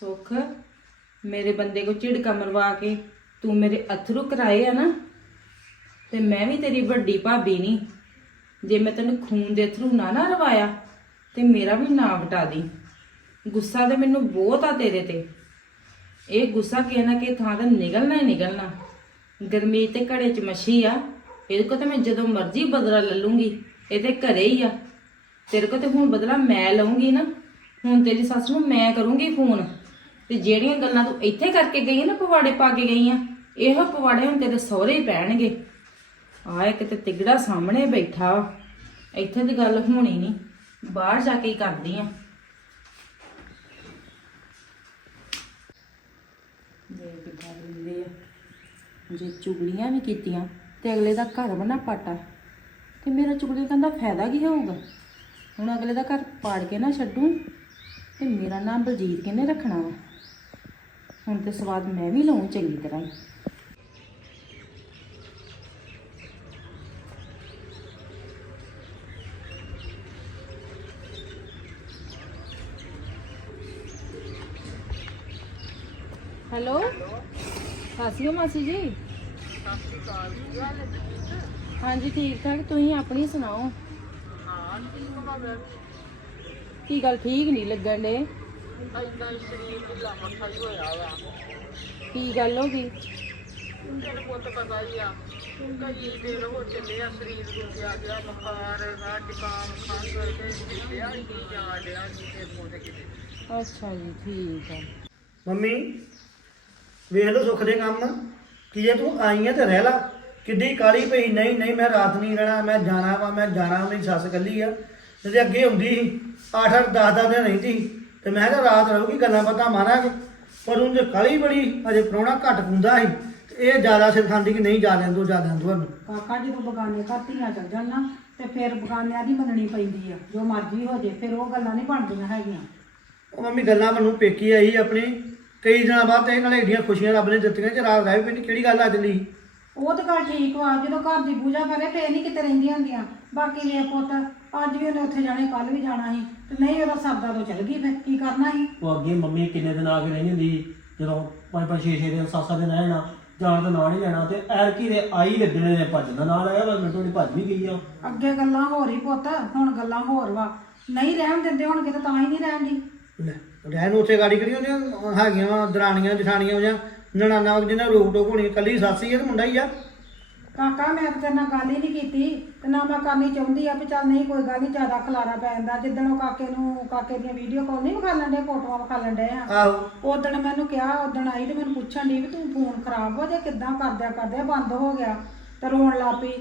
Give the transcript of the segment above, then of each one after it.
ਸੁੱਖ। ਮੇਰੇ ਬੰਦੇ ਕੋ ਝਿੜਕਾ ਮਰਵਾ ਕੇ ਤੂੰ ਮੇਰੇ ਅਥਰੂ ਕਰਾਏ ਆ ਨਾ, ਤੇ ਮੈਂ ਵੀ ਤੇਰੀ ਵੱਡੀ ਭਾਬੀ ਨਹੀਂ। ਜੇ ਮੈਂ ਤੈਨੂੰ ਖੂਨ ਦੇ ਅਥਰੂ ਨਾ ਨਾ ਰਵਾਇਆ, ਤੇ ਮੇਰਾ ਵੀ ਨਾ ਵਟਾ ਦੀ। ਗੁੱਸਾ ਤੇ ਮੈਨੂੰ ਬਹੁਤ ਆ ਤੇਰੇ ਤੇ। ਇਹ ਗੁੱਸਾ ਕਿਸੇ ਨਾ ਕਿਸੇ ਥਾਂ ਤੇ ਨਿਕਲਣਾ ਹੀ ਨਿਕਲਣਾ ਗਰਮੀ ਤੇ ਘੜੇ ਚ ਮੱਛੀ ਆ, ਇਹਦੇ ਕੋ ਤਾਂ ਮੈਂ ਜਦੋਂ ਮਰਜ਼ੀ ਬਦਲਾ ਲੈ ਲੂੰਗੀ, ਇਹ ਤੇ ਘਰੇ ਹੀ ਆ। ਤੇਰੇ ਕੋ ਤੇ ਹੁਣ ਬਦਲਾ ਮੈਂ ਲਵਾਂਗੀ ਨਾ, ਹੁਣ ਤੇਰੀ ਸੱਸ ਨੂੰ ਮੈਂ ਕਰੂੰਗੀ ਫੋਨ। ਤੇ ਜਿਹੜੀਆਂ ਗੱਲਾਂ ਤੂੰ ਇੱਥੇ ਕਰਕੇ ਗਈ ਨਾ, ਪਵਾੜੇ ਪਾ ਕੇ ਗਈ ਆ, ਇਹੋ ਪਵਾੜੇ ਹੁਣ ਤੇਰੇ ਸਹੁਰੇ ਹੀ ਪੈਣਗੇ। ਆ ਇੱਕ ਤੇ ਤਿਗੜਾ ਸਾਹਮਣੇ ਬੈਠਾ ਵਾ। ਇੱਥੇ ਦੀ ਗੱਲ ਹੋਣੀ ਨਹੀਂ, ਬਾਹਰ ਜਾ ਕੇ ਹੀ ਕਰਦੀ ਆ। ਦੇ ਕਿੱਦਾਂ ਆ। ਜੇ ਚੁਗਲੀਆਂ ਵੀ ਕੀਤੀਆਂ, ਤੇ ਅਗਲੇ ਦਾ ਘਰ ਬਣਾ ਪਾਟਾ, ਤੇ ਮੇਰਾ ਚੁਗਲੀ ਕਰਨ ਦਾ ਫਾਇਦਾ ਕੀ ਹੋਊਗਾ? ਹੁਣ ਅਗਲੇ ਦਾ ਘਰ ਪਾੜ ਕੇ ਨਾ ਛੱਡੂ, ਤੇ ਮੇਰਾ ਨਾਮ ਬਲਜੀਤ ਕਿਹਨੇ ਰੱਖਣਾ ਵਾ? ਹੁਣ ਤੇ ਸਵਾਦ ਮੈਂ ਵੀ ਲਵਾਂ ਚੰਗੀ ਤਰ੍ਹਾਂ ਹੀ। ਹੈਲੋ ਅਕਾਲ ਮਾਸੀ ਜੀ। ਹਾਂਜੀ ਠੀਕ ਠਾਕ ਤੁਸੀਂ ਆਪਣੀ ਸੁਣਾਓ? ਕੀ ਗੱਲ ਠੀਕ ਨਹੀਂ ਲੱਗਣ ਦੇ ਕੀ ਗੱਲ ਹੋ ਗਈ? ਅੱਛਾ ਜੀ, ਠੀਕ ਆ। ਮੰਮੀ, ਵੇਖ ਲਓ ਸੁੱਖ ਦੇ ਕੰਮ। ਕਿ ਜੇ ਤੂੰ ਆਈ ਹੈ ਤੇ ਰਹਿ ਲਾ। ਕਿੱਡੀ ਕਾਲੀ ਪਈ। ਨਹੀਂ ਨਹੀਂ, ਮੈਂ ਰਾਤ ਨਹੀਂ ਰਹਿਣਾ। ਮੈਂ ਜਾਣਾ ਵਾ, ਮੈਂ ਜਾਣਾ। ਮੇਰੀ ਸੱਸ ਕੱਲੀ ਆ। ਤੇ ਅੱਗੇ ਹੁੰਦੀ ਸੀ 8 8 10 10 ਦਿਨ ਰਹਿੰਦੀ ਸੀ। ਤੇ ਮੈਂ ਕਿਹਾ ਰਾਤ ਰਹੂਗੀ ਗੱਲਾਂ ਬਾਤਾਂ ਮਾਰਾਂਗੇ। ਪਰ ਉਹ ਜੇ ਕਾਲੀ ਬੜੀ ਅਜੇ ਪ੍ਰਾਹੁਣਾ ਘੱਟ ਕੁੰਦਾ ਸੀ। ਤੇ ਇਹ ਜ਼ਿਆਦਾ ਸਿਰ ਖਾਂਦੀ ਕਿ ਨਹੀਂ ਜਾ ਲੈਂਦੋ ਜਾ ਲੈਂਦੋ ਉਹਨੂੰ ਕਾਕਾ ਜਦੋਂ ਬਗਾਨੇ ਘਰ ਧੀਆਂ ਚੱਲ ਜਾਣ ਨਾ ਤੇ ਫਿਰ ਬਗਾਨਿਆਂ ਦੀ ਮੰਨਣੀ ਪੈਂਦੀ ਆ। ਜੋ ਮਰਜ਼ੀ ਹੋ ਜੇ ਫਿਰ ਉਹ ਗੱਲਾਂ ਨਹੀਂ ਬਣਦੀਆਂ ਹੈਗੀਆਂ। ਉਹ ਮੰਮੀ ਗੱਲਾਂ ਮੈਨੂੰ ਪੇਕੀ ਆਈ ਆਪਣੀ। ਕਈ ਦਿਨਾਂ ਬਾਅਦ ਤੇ ਨਾਲੇ ਏਡੀਆਂ ਖੁਸ਼ੀਆਂ ਰੱਬ ਨੇ ਦਿੱਤੀਆਂ ਕਿ ਰਾਤ ਰਹਿ ਪੈਣੀ ਕਿਹੜੀ ਗੱਲ ਅੱਜ ਲਈ? ਉਹ ਤਾਂ ਗੱਲ ਠੀਕ ਵਾ ਜਦੋਂ ਘਰ ਦੀ ਪੂਜਾ ਕਰੇ ਫੇਰ ਨਹੀਂ ਕਿਤੇ ਰਹਿੰਦੀਆਂ ਹੁੰਦੀਆਂ। ਬਾਕੀ ਵੇ ਪੁੱਤ ਅੱਜ ਵੀ ਉਹਨੇ ਉੱਥੇ ਜਾਣੇ ਕੱਲ ਵੀ ਜਾਣਾ ਸੀ। ਤੇ ਨਹੀਂ ਉਹਦਾ ਸਰਦਾ ਤੋਂ ਚਲ ਗਈ ਫਿਰ ਕੀ ਕਰਨਾ ਸੀ? ਉਹ ਅੱਗੇ ਮੰਮੀ ਕਿੰਨੇ ਦਿਨ ਆ ਕੇ ਰਹਿੰਦੀ ਹੁੰਦੀ ਸੀ, ਜਦੋਂ ਪੰਜ ਪੰਜ ਛੇ ਛੇ ਦਿਨ ਸੱਤ ਸੱਤ ਦਿਨ ਰਹਿਣਾ ਜਾਣ ਦਾ ਨਾਂ ਨਹੀਂ ਲੈਣਾ ਤੇ ਐਰਕੀ ਦੇ ਆਈ ਲੱਗਣੇ ਨੇ ਭੱਜ ਦਾ ਨਾਲ ਆਇਆ ਬਸ ਮਿੰਟੋ ਦੀ ਭੱਜ ਵੀ ਗਈ ਆ। ਅੱਗੇ ਗੱਲਾਂ ਹੋਰ ਹੀ ਪੁੱਤ ਹੁਣ ਗੱਲਾਂ ਹੋਰ ਵਾ। ਨਹੀਂ ਰਹਿਣ ਦਿੰਦੇ ਹੁਣ ਕਿਤੇ ਤਾਂ ਹੀ ਨਹੀਂ ਰਹਿਣ ਦੀ। ਲੈ ਰਹਿਣ ਨੂੰ ਉੱਥੇ ਗਾੜੀ ਕਰੀ ਉਹਦੀਆਂ ਹੈਗੀਆਂ ਵਾ ਦਰਾਣੀਆਂ ਜਠਾਣੀਆਂ ਉਹਦੀਆਂ ਨਣਾਨਾ ਜਿਹਨਾਂ ਰੋਕ ਟੋਕ ਹੋਣੀ ਕੱਲੀ ਸਾਸੀ ਹੈ ਤੇ ਮੁੰਡਾ ਹੀ ਆ। ਕਾਕਾ ਮੈਂ ਤਾਂ ਤੇਰੇ ਨਾਲ ਗੱਲ ਹੀ ਨਹੀਂ ਕੀਤੀ ਤੇ ਨਾ ਮੈਂ ਕਰਨੀ ਚਾਹੁੰਦੀ ਆ ਵੀ ਚੱਲ ਨਹੀਂ ਕੋਈ ਗੱਲ ਨਹੀਂ ਜ਼ਿਆਦਾ ਖਲਾਰਾ ਪੈ ਜਾਂਦਾ। ਜਿੱਦਣ ਉਹ ਕਾਕੇ ਨੂੰ ਕਾਕੇ ਦੀਆਂ ਵੀਡੀਓ ਕਾਲ ਨਹੀਂ ਵਿਖਾ ਲੈਂਦੇ ਫੋਟੋਆਂ ਵਿਖਾ ਲੈਂਦੇ ਆ। ਆਹੋ। ਉਦਣ ਮੈਨੂੰ ਕਿਹਾ ਉਦਣ ਆਈ ਤੇ ਮੈਨੂੰ ਪੁੱਛਣ ਦੀ ਵੀ ਤੂੰ ਫੋਨ ਖਰਾਬ ਹੋ ਜਾਂ ਕਿੱਦਾਂ ਕਰਦਿਆ ਕਰਦਿਆ ਬੰਦ ਹੋ ਗਿਆ ਤੇ ਰੋਣ ਲੱਗ ਪਈ।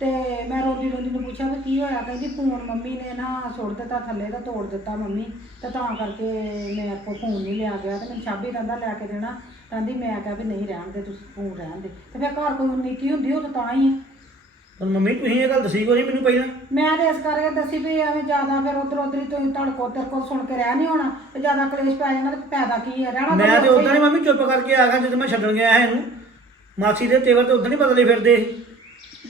ਤੇ ਮੈਂ ਰੋਂਦੀ ਰੋਂਦੀ ਨੂੰ ਪੁੱਛਿਆ ਵੀ ਕੀ ਹੋਇਆ? ਕਹਿੰਦੀ ਫੋਨ ਮੰਮੀ ਨੇ ਨਾ ਸੁੱਟ ਦਿੱਤਾ ਥੱਲੇ ਤਾਂ ਤੋੜ ਦਿੱਤਾ ਮੰਮੀ ਤੇ ਤਾਂ ਕਰਕੇ ਮੇਰੇ ਕੋਲ ਫੋਨ ਨਹੀਂ ਲਿਆ ਗਿਆ ਤੇ ਮੈਨੂੰ ਸ਼ਾਬੀ ਕਹਿੰਦਾ ਲੈ ਕੇ ਦੇਣਾ। ਕਹਿੰਦੀ ਮੈਂ ਕਿਹਾ ਵੀ ਨਹੀਂ ਰਹਿਣ ਦੇ ਤੁਸੀਂ ਫੋਨ ਰਹਿਣ ਦੇ। ਤੇ ਫਿਰ ਘਰ ਕੋਈ ਨਿੱਕੀ ਹੁੰਦੀ ਉਹ ਤਾਂ ਤਾਂ ਹੀ ਪਰ ਮੰਮੀ ਤੁਸੀਂ ਇਹ ਗੱਲ ਦੱਸੀ ਕੋਈ ਮੈਨੂੰ ਪਹਿਲਾਂ? ਮੈਂ ਤੇ ਇਸ ਕਰਕੇ ਦੱਸੀ ਵੀ ਐਵੇਂ ਜ਼ਿਆਦਾ ਫਿਰ ਉਧਰ ਉਧਰ ਹੀ ਤੁਸੀਂ ਧੜਕੋ ਤੇਰੇ ਕੋਲ ਸੁਣ ਕੇ ਰਹਿ ਨਹੀਂ ਹੋਣਾ ਤੇ ਜ਼ਿਆਦਾ ਕਲੇਸ਼ ਪੈ ਜਾਣਾ ਤੇ ਫਾਇਦਾ ਕੀ ਹੈ ਰਹਿਣਾ ਮੈਂ ਤੇ ਉਦਾਂ ਹੀ ਮੰਮੀ ਚੁੱਪ ਕਰਕੇ ਆ ਗਿਆ ਜਦੋਂ ਮੈਂ ਛੱਡਣ ਗਿਆ ਇਹਨੂੰ। ਮਾਸੀ ਦੇ ਤੇਵਰ ਤੇ ਉਦਾਂ ਨਹੀਂ ਬਦਲੇ ਫਿਰਦੇ ਸੀ।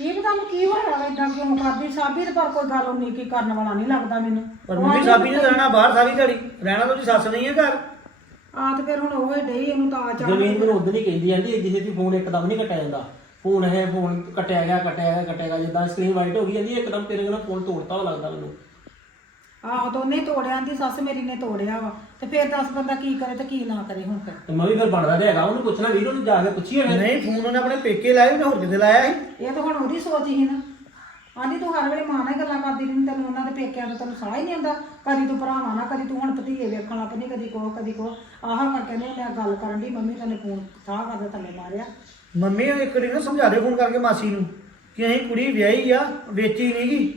ਇਹ ਵੀ ਤੁਹਾਨੂੰ ਕੀ ਹੋਇਆ ਇਦਾਂ ਕਿਉਂ ਕਰਦੀ? ਸਾਬੀ ਤੇ ਪਰ ਕੋਈ ਗੱਲ ਉਨੀ ਕੀ ਕਰਨ ਵਾਲਾ ਨਹੀਂ ਲੱਗਦਾ ਮੈਨੂੰ। ਪਰ ਮੰਮੀ ਸਾਬੀ ਨੇ ਰਹਿਣਾ ਬਾਹਰ ਸਾਰੀ ਦਿਹਾੜੀ। ਰਹਿਣਾ ਤਾਂ ਉਹਦੀ ਸੱਸ ਨਹੀਂ ਹੈ ਘਰ। ਆ ਤੇ ਫਿਰ ਹੁਣ ਉਹ ਹੀ ਡਈ ਇਹਨੂੰ ਤਾਂ ਚਾਹ ਜ਼ਮੀਨ ਮੈਨੂੰ ਉਦੋਂ ਹੀ ਕਹਿੰਦੀ ਜਾਂਦੀ ਜਿਸੇ ਦੀ ਫੋਨ ਇੱਕਦਮ ਨਹੀਂ ਕੱਟਿਆ ਜਾਂਦਾ। ਫੋਨ ਹੈ ਫੋਨ ਕੱਟਿਆ ਗਿਆ ਕੱਟਿਆ ਗਿਆ ਕੱਟਿਆ ਗਿਆ। ਜਿੱਦਾਂ ਸਕਰੀਨ ਵਾਈਟ ਹੋ ਗਈ ਜਾਂਦੀ ਇੱਕਦਮ ਤੇਰੇ ਨਾਲ ਫੋਨ ਤੋੜਤਾ ਵਾ ਲੱਗਦਾ ਮੈਨੂੰ। ਆਹੋ ਦੋਨੇ ਹੀ ਤੋੜਿਆ ਦੀ ਸੱਸ ਮੇਰੀ ਨੇ ਤੋੜਿਆ ਵਾ। ਤੇ ਫਿਰ ਦੱਸ ਬੰਦਾ ਕੀ ਕਰੇ ਤੇ ਕੀ ਨਾ ਕਰੇ ਹੁਣ ਫਿਰ। ਤੇ ਮੈਂ ਵੀ ਫਿਰ ਬਣਦਾ ਤੇ ਹੈਗਾ ਉਹਨੂੰ ਪੁੱਛਣਾ ਵੀਰ ਉਹਨੂੰ ਜਾ ਕੇ ਪੁੱਛੀਏ ਫਿਰ। ਨਹੀਂ ਫੋਨ ਉਹਨੇ ਆਪਣੇ ਪੇਕੇ ਲਾਇਆ ਉਹਨੇ ਹੋਰ ਕਿਤੇ ਲਾਇਆ ਸੀ? ਇਹ ਤਾਂ ਹੁਣ ਉਹਦੀ ਸੋਚ ਹੀ ਨਾ। ਆਂਦੀ ਤੂੰ ਹਰ ਵੇਲੇ ਮਾਂ ਨਾਲ ਹੀ ਗੱਲਾਂ ਕਰਦੀ ਰਹਿੰਦੀ ਤੈਨੂੰ ਉਹਨਾਂ ਦੇ ਪੇਕਿਆਂ ਦਾ ਤੈਨੂੰ ਸਾਹ ਹੀ ਨਹੀਂ ਆਉਂਦਾ। ਕਦੀ ਤੂੰ ਭਰਾਵਾਂ ਨਾਲ ਕਦੀ ਤੂੰ ਹੁਣ ਭਤੀਏ ਵੇਖਣ ਲੱਗ ਪਈ ਕਦੀ ਕੋ ਕਦੀ ਕੋ ਆਹ ਕਰ ਕਹਿੰਦੇ ਮੈਂ ਗੱਲ ਕਰਨ ਦੀ ਮੰਮੀ ਤੈਨੂੰ ਫੋਨ ਸਾਹ ਕਰਦਾ ਥੱਲੇ ਮਾਰਿਆ। ਮੰਮੀ ਨੇ ਇੱਕ ਵਾਰੀ ਨਾ ਸਮਝਾ ਦੇ ਫੋਨ ਕਰਕੇ ਮਾਸੀ ਨੂੰ ਕਿ ਅਸੀਂ ਕੁੜੀ ਵਿਆਹੀ ਆ ਵੇਚੀ ਨਹੀਂਗੀ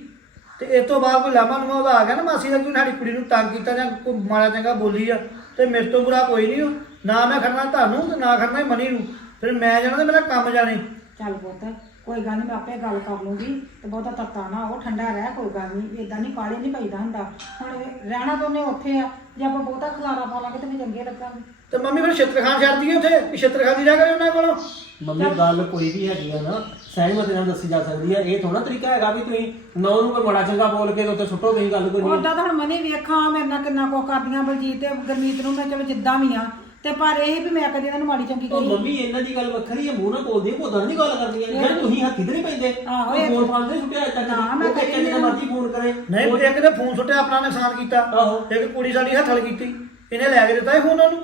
ਤੇ ਇਸ ਤੋਂ ਬਾਅਦ ਕੋਈ ਲਾਮਾ ਨੂੰ ਉਹਦਾ ਆ ਗਿਆ ਨਾ ਮਾਸੀ ਦਾ, ਕਿ ਸਾਡੀ ਕੁੜੀ ਨੂੰ ਤੰਗ ਕੀਤਾ ਜਾਂ ਕੋਈ ਮਾੜਾ ਚੰਗਾ ਬੋਲੀ ਆ, ਤੇ ਮੇਰੇ ਤੋਂ ਬੁਰਾ ਕੋਈ ਨਹੀਂ ਨਾ ਮੈਂ ਖੜਨਾ ਤੁਹਾਨੂੰ ਤੇ ਨਾ ਖੜਨਾ ਮਨੀ ਨੂੰ। ਫਿਰ ਮੈਂ ਜਾਣਾ ਤੇ ਮੇਰਾ ਕੰਮ ਜਾਣੇ। ਚੱਲ ਪੁੱਤ, ਕੋਈ ਗੱਲ ਨਹੀਂ ਮੈਂ ਆਪੇ ਗੱਲ ਕਰ ਲੂੰਗੀ। ਤੇ ਬਹੁਤਾ ਤੱਤਾ ਨਾ ਉਹ, ਠੰਡਾ ਰਹਿ, ਕੋਈ ਗੱਲ ਨਹੀਂ ਇਦਾਂ ਨਹੀਂ ਕਾਲੇ ਨਹੀਂ ਪਈਦਾ ਹੁੰਦਾ। ਹੁਣ ਰਹਿਣਾ ਤਾਂ ਉਹਨੇ ਉੱਥੇ ਆ। ਜੇ ਆਪਾਂ ਬਹੁਤਾ ਖਲਾਰਾ ਪਾਵਾਂਗੇ ਤੇ ਮੈਂ ਚੰਗੇ ਲੱਗਾਂਗੇ। ਤੇ ਮੰਮੀ ਫਿਰ ਛਿੱਤਰਖਾਨ ਛੱਡ ਦਈਏ ਉੱਥੇ ਕਿ ਛਿੱਤਰਖਾਨ ਦੀ ਰਹਿ ਗਏ ਉਹਨਾਂ ਕੋਲੋਂ। ਮੰਮੀ ਗੱਲ ਕੋਈ ਵੀ ਹੈਗੀ ਆ ਨਾ ਸਹਿਮਤ ਨਾਲ ਦੱਸੀ ਜਾ ਸਕਦੀ ਹੈ ਇਹ ਥੋੜਾ ਤਰੀਕਾ ਹੈਗਾ ਵੀ ਤੁਸੀਂ ਨੌ ਨੂੰ ਕੋਈ ਮਾੜਾ ਚੰਗਾ ਬੋਲ ਕੇ ਤੇ ਉੱਤੇ ਸੁੱਟੋ ਤੁਸੀਂ ਗੱਲ ਕੋਈ ਨਹੀਂ। ਉਹਦਾ ਤਾਂ ਹੁਣ ਮਨੇ ਵੇਖਾਂ ਮੇਰੇ ਨਾਲ ਕਿੰਨਾ ਕੋ ਕਰਦੀਆਂ ਬਲਜੀਤ ਤੇ ਗੁਰਮੀਤ ਨੂੰ ਮੈਂ ਚਲੋ ਜਿੱਦਾਂ ਵੀ ਆ। ਤੇ ਪਰ ਇਹ ਵੀ ਮੈਂ ਕਦੇ ਇਹਨਾਂ ਨੂੰ ਮਾੜੀ ਚੰਗੀ ਉਹ ਕਹੀ ਮੰਮੀ ਇਹਨਾਂ ਦੀ ਗੱਲ ਵੱਖਰੀ ਹੈ ਮੂੰਹ ਨਾਲ ਬੋਲਦੀ ਹੈ ਉਦਾਂ ਨਹੀਂ ਗੱਲ ਕਰਦੀ ਹੈ ਯਾਰ ਤੁਸੀਂ ਹੱਥੀ ਤੇ ਨਹੀਂ ਪੈਂਦੇ ਆਹੋ, ਉਹ ਇਹ- ਫੋਨ ਫਾਨ ਤੇ ਸੁੱਟਿਆ ਅੱਜ ਤੱਕ ਨਾ, ਮੈਂ ਕਦੇ ਕਿੰਨਾ ਮਰਜ਼ੀ ਫੋਨ ਕਰੇ। ਨਹੀਂ ਇੱਕ ਨੇ ਫੋਨ ਸੁੱਟਿਆ ਆਪਣਾ ਨੁਕਸਾਨ ਕੀਤਾ। ਆਹੋ। ਇੱਕ ਕੁੜੀ ਸਾਡੀ ਹੱਥਲ ਕੀਤੀ ਇਹਨੇ ਲੈ ਕੇ ਦਿੱਤਾ ਇਹ ਫੋਨ ਉਹਨੂੰ।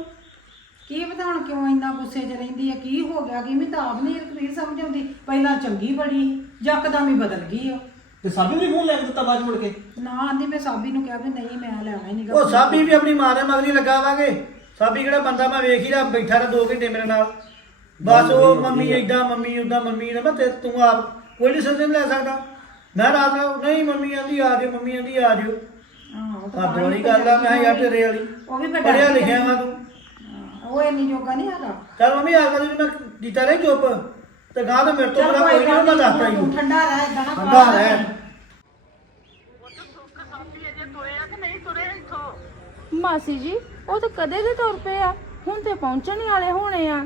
ਕੀ ਪਤਾ ਹੁਣ ਕਿਉਂ ਇੰਨਾ ਗੁੱਸੇ 'ਚ ਰਹਿੰਦੀ ਹੈ ਕੀ ਹੋ ਗਿਆ? ਕੀ ਮੈਂ ਤਾਂ ਆਪ ਨਹੀਂ ਨਹੀਂ ਸਮਝ ਆਉਂਦੀ? ਪਹਿਲਾਂ ਚੰਗੀ ਬੜੀ ਯਕਦਮ ਹੀ ਬਦਲ ਗਈ ਉਹ ਤੇ ਸਾਬੀ ਨੂੰ ਫੋਨ ਲੈ ਕੇ ਦਿੱਤਾ ਬਾਅਦ ਚ ਮੁੜ ਕੇ? ਨਾ ਆਂਦੀ ਮੈਂ ਸਾਬੀ ਨੂੰ ਕਿਹਾ ਵੀ ਨਹੀਂ ਮੈਂ ਲੈਣਾ ਹੀ ਨਹੀਂ ਉਹ ਸਾਬੀ ਵੀ ਆਪਣੀ ਮਾਂ ਦੇ ਮਗਰੀ ਲੱਗਾ ਵਾਗੇ ਸਾਬੀ ਕਿਹੜਾ ਬੰਦਾ ਮੈਂ ਵੇਖ ਹੀ ਰਿਹਾ ਬੈਠਾ ਰਿਹਾ 2 ਘੰਟੇ ਮੇਰੇ ਨਾਲ। ਬਸ ਉਹ ਮੰਮੀ ਏਦਾਂ ਮੰਮੀ ਉਦਾਂ ਮੰਮੀ ਨੇ ਮੈਂ ਤੇ ਤੂੰ ਆਪ ਕੋਈ ਡਿਸੀਜਨ ਲੈ ਸਕਦਾ। ਮੈਂ ਰਾਤ ਨੂੰ ਨਹੀਂ ਮੰਮੀ ਆਂਦੀ ਆ ਜਾਓ ਮੰਮੀ ਆਂਦੀ ਆ ਜਾਓ। ਆਹੋ ਤਾਂ ਹੱਦ ਵਾਲੀ ਗੱਲ ਆ ਮੈਂ ਯਾਰ ਤੇਰੇ ਵਾਲੀ। ਉਹ ਵੀ ਪੜਿਆ ਡਰਦੀ ਲਿਖਿਆ ਵਾ ਤੂੰ। ਉਹ ਇੰਨੀ ਜੋਗਾ ਨਹੀਂ ਹੈਗਾ। ਚੱਲ ਮੰਮੀ ਆ ਕਦੇ ਮੈਂ ਦਿੱਤਾ ਨਹੀਂ ਚੁੱਪ। ਤੇ ਗਾਂ ਤਾਂ ਮੇਰੇ ਤੋਂ ਬੜਾ ਕੋਈ ਗੱਲ ਨਹੀਂ ਮੈਂ ਨੀ, ਦੱਸਦਾ ਤੂੰ ਹੀ ਠੰਡਾ ਰਹਿ ਏਦਾਂ ਨਾ ਠੰਡਾ ਕਰ। ਰਹਿ। ਮਾਸੀ ਜੀ ਉਹ ਤਾਂ ਕਦੇ ਦੇ ਤੁਰ ਪਏ ਆ। ਹੁਣ ਤੇ ਪਹੁੰਚਣ ਹੀ ਵਾਲੇ ਹੋਣੇ ਆ।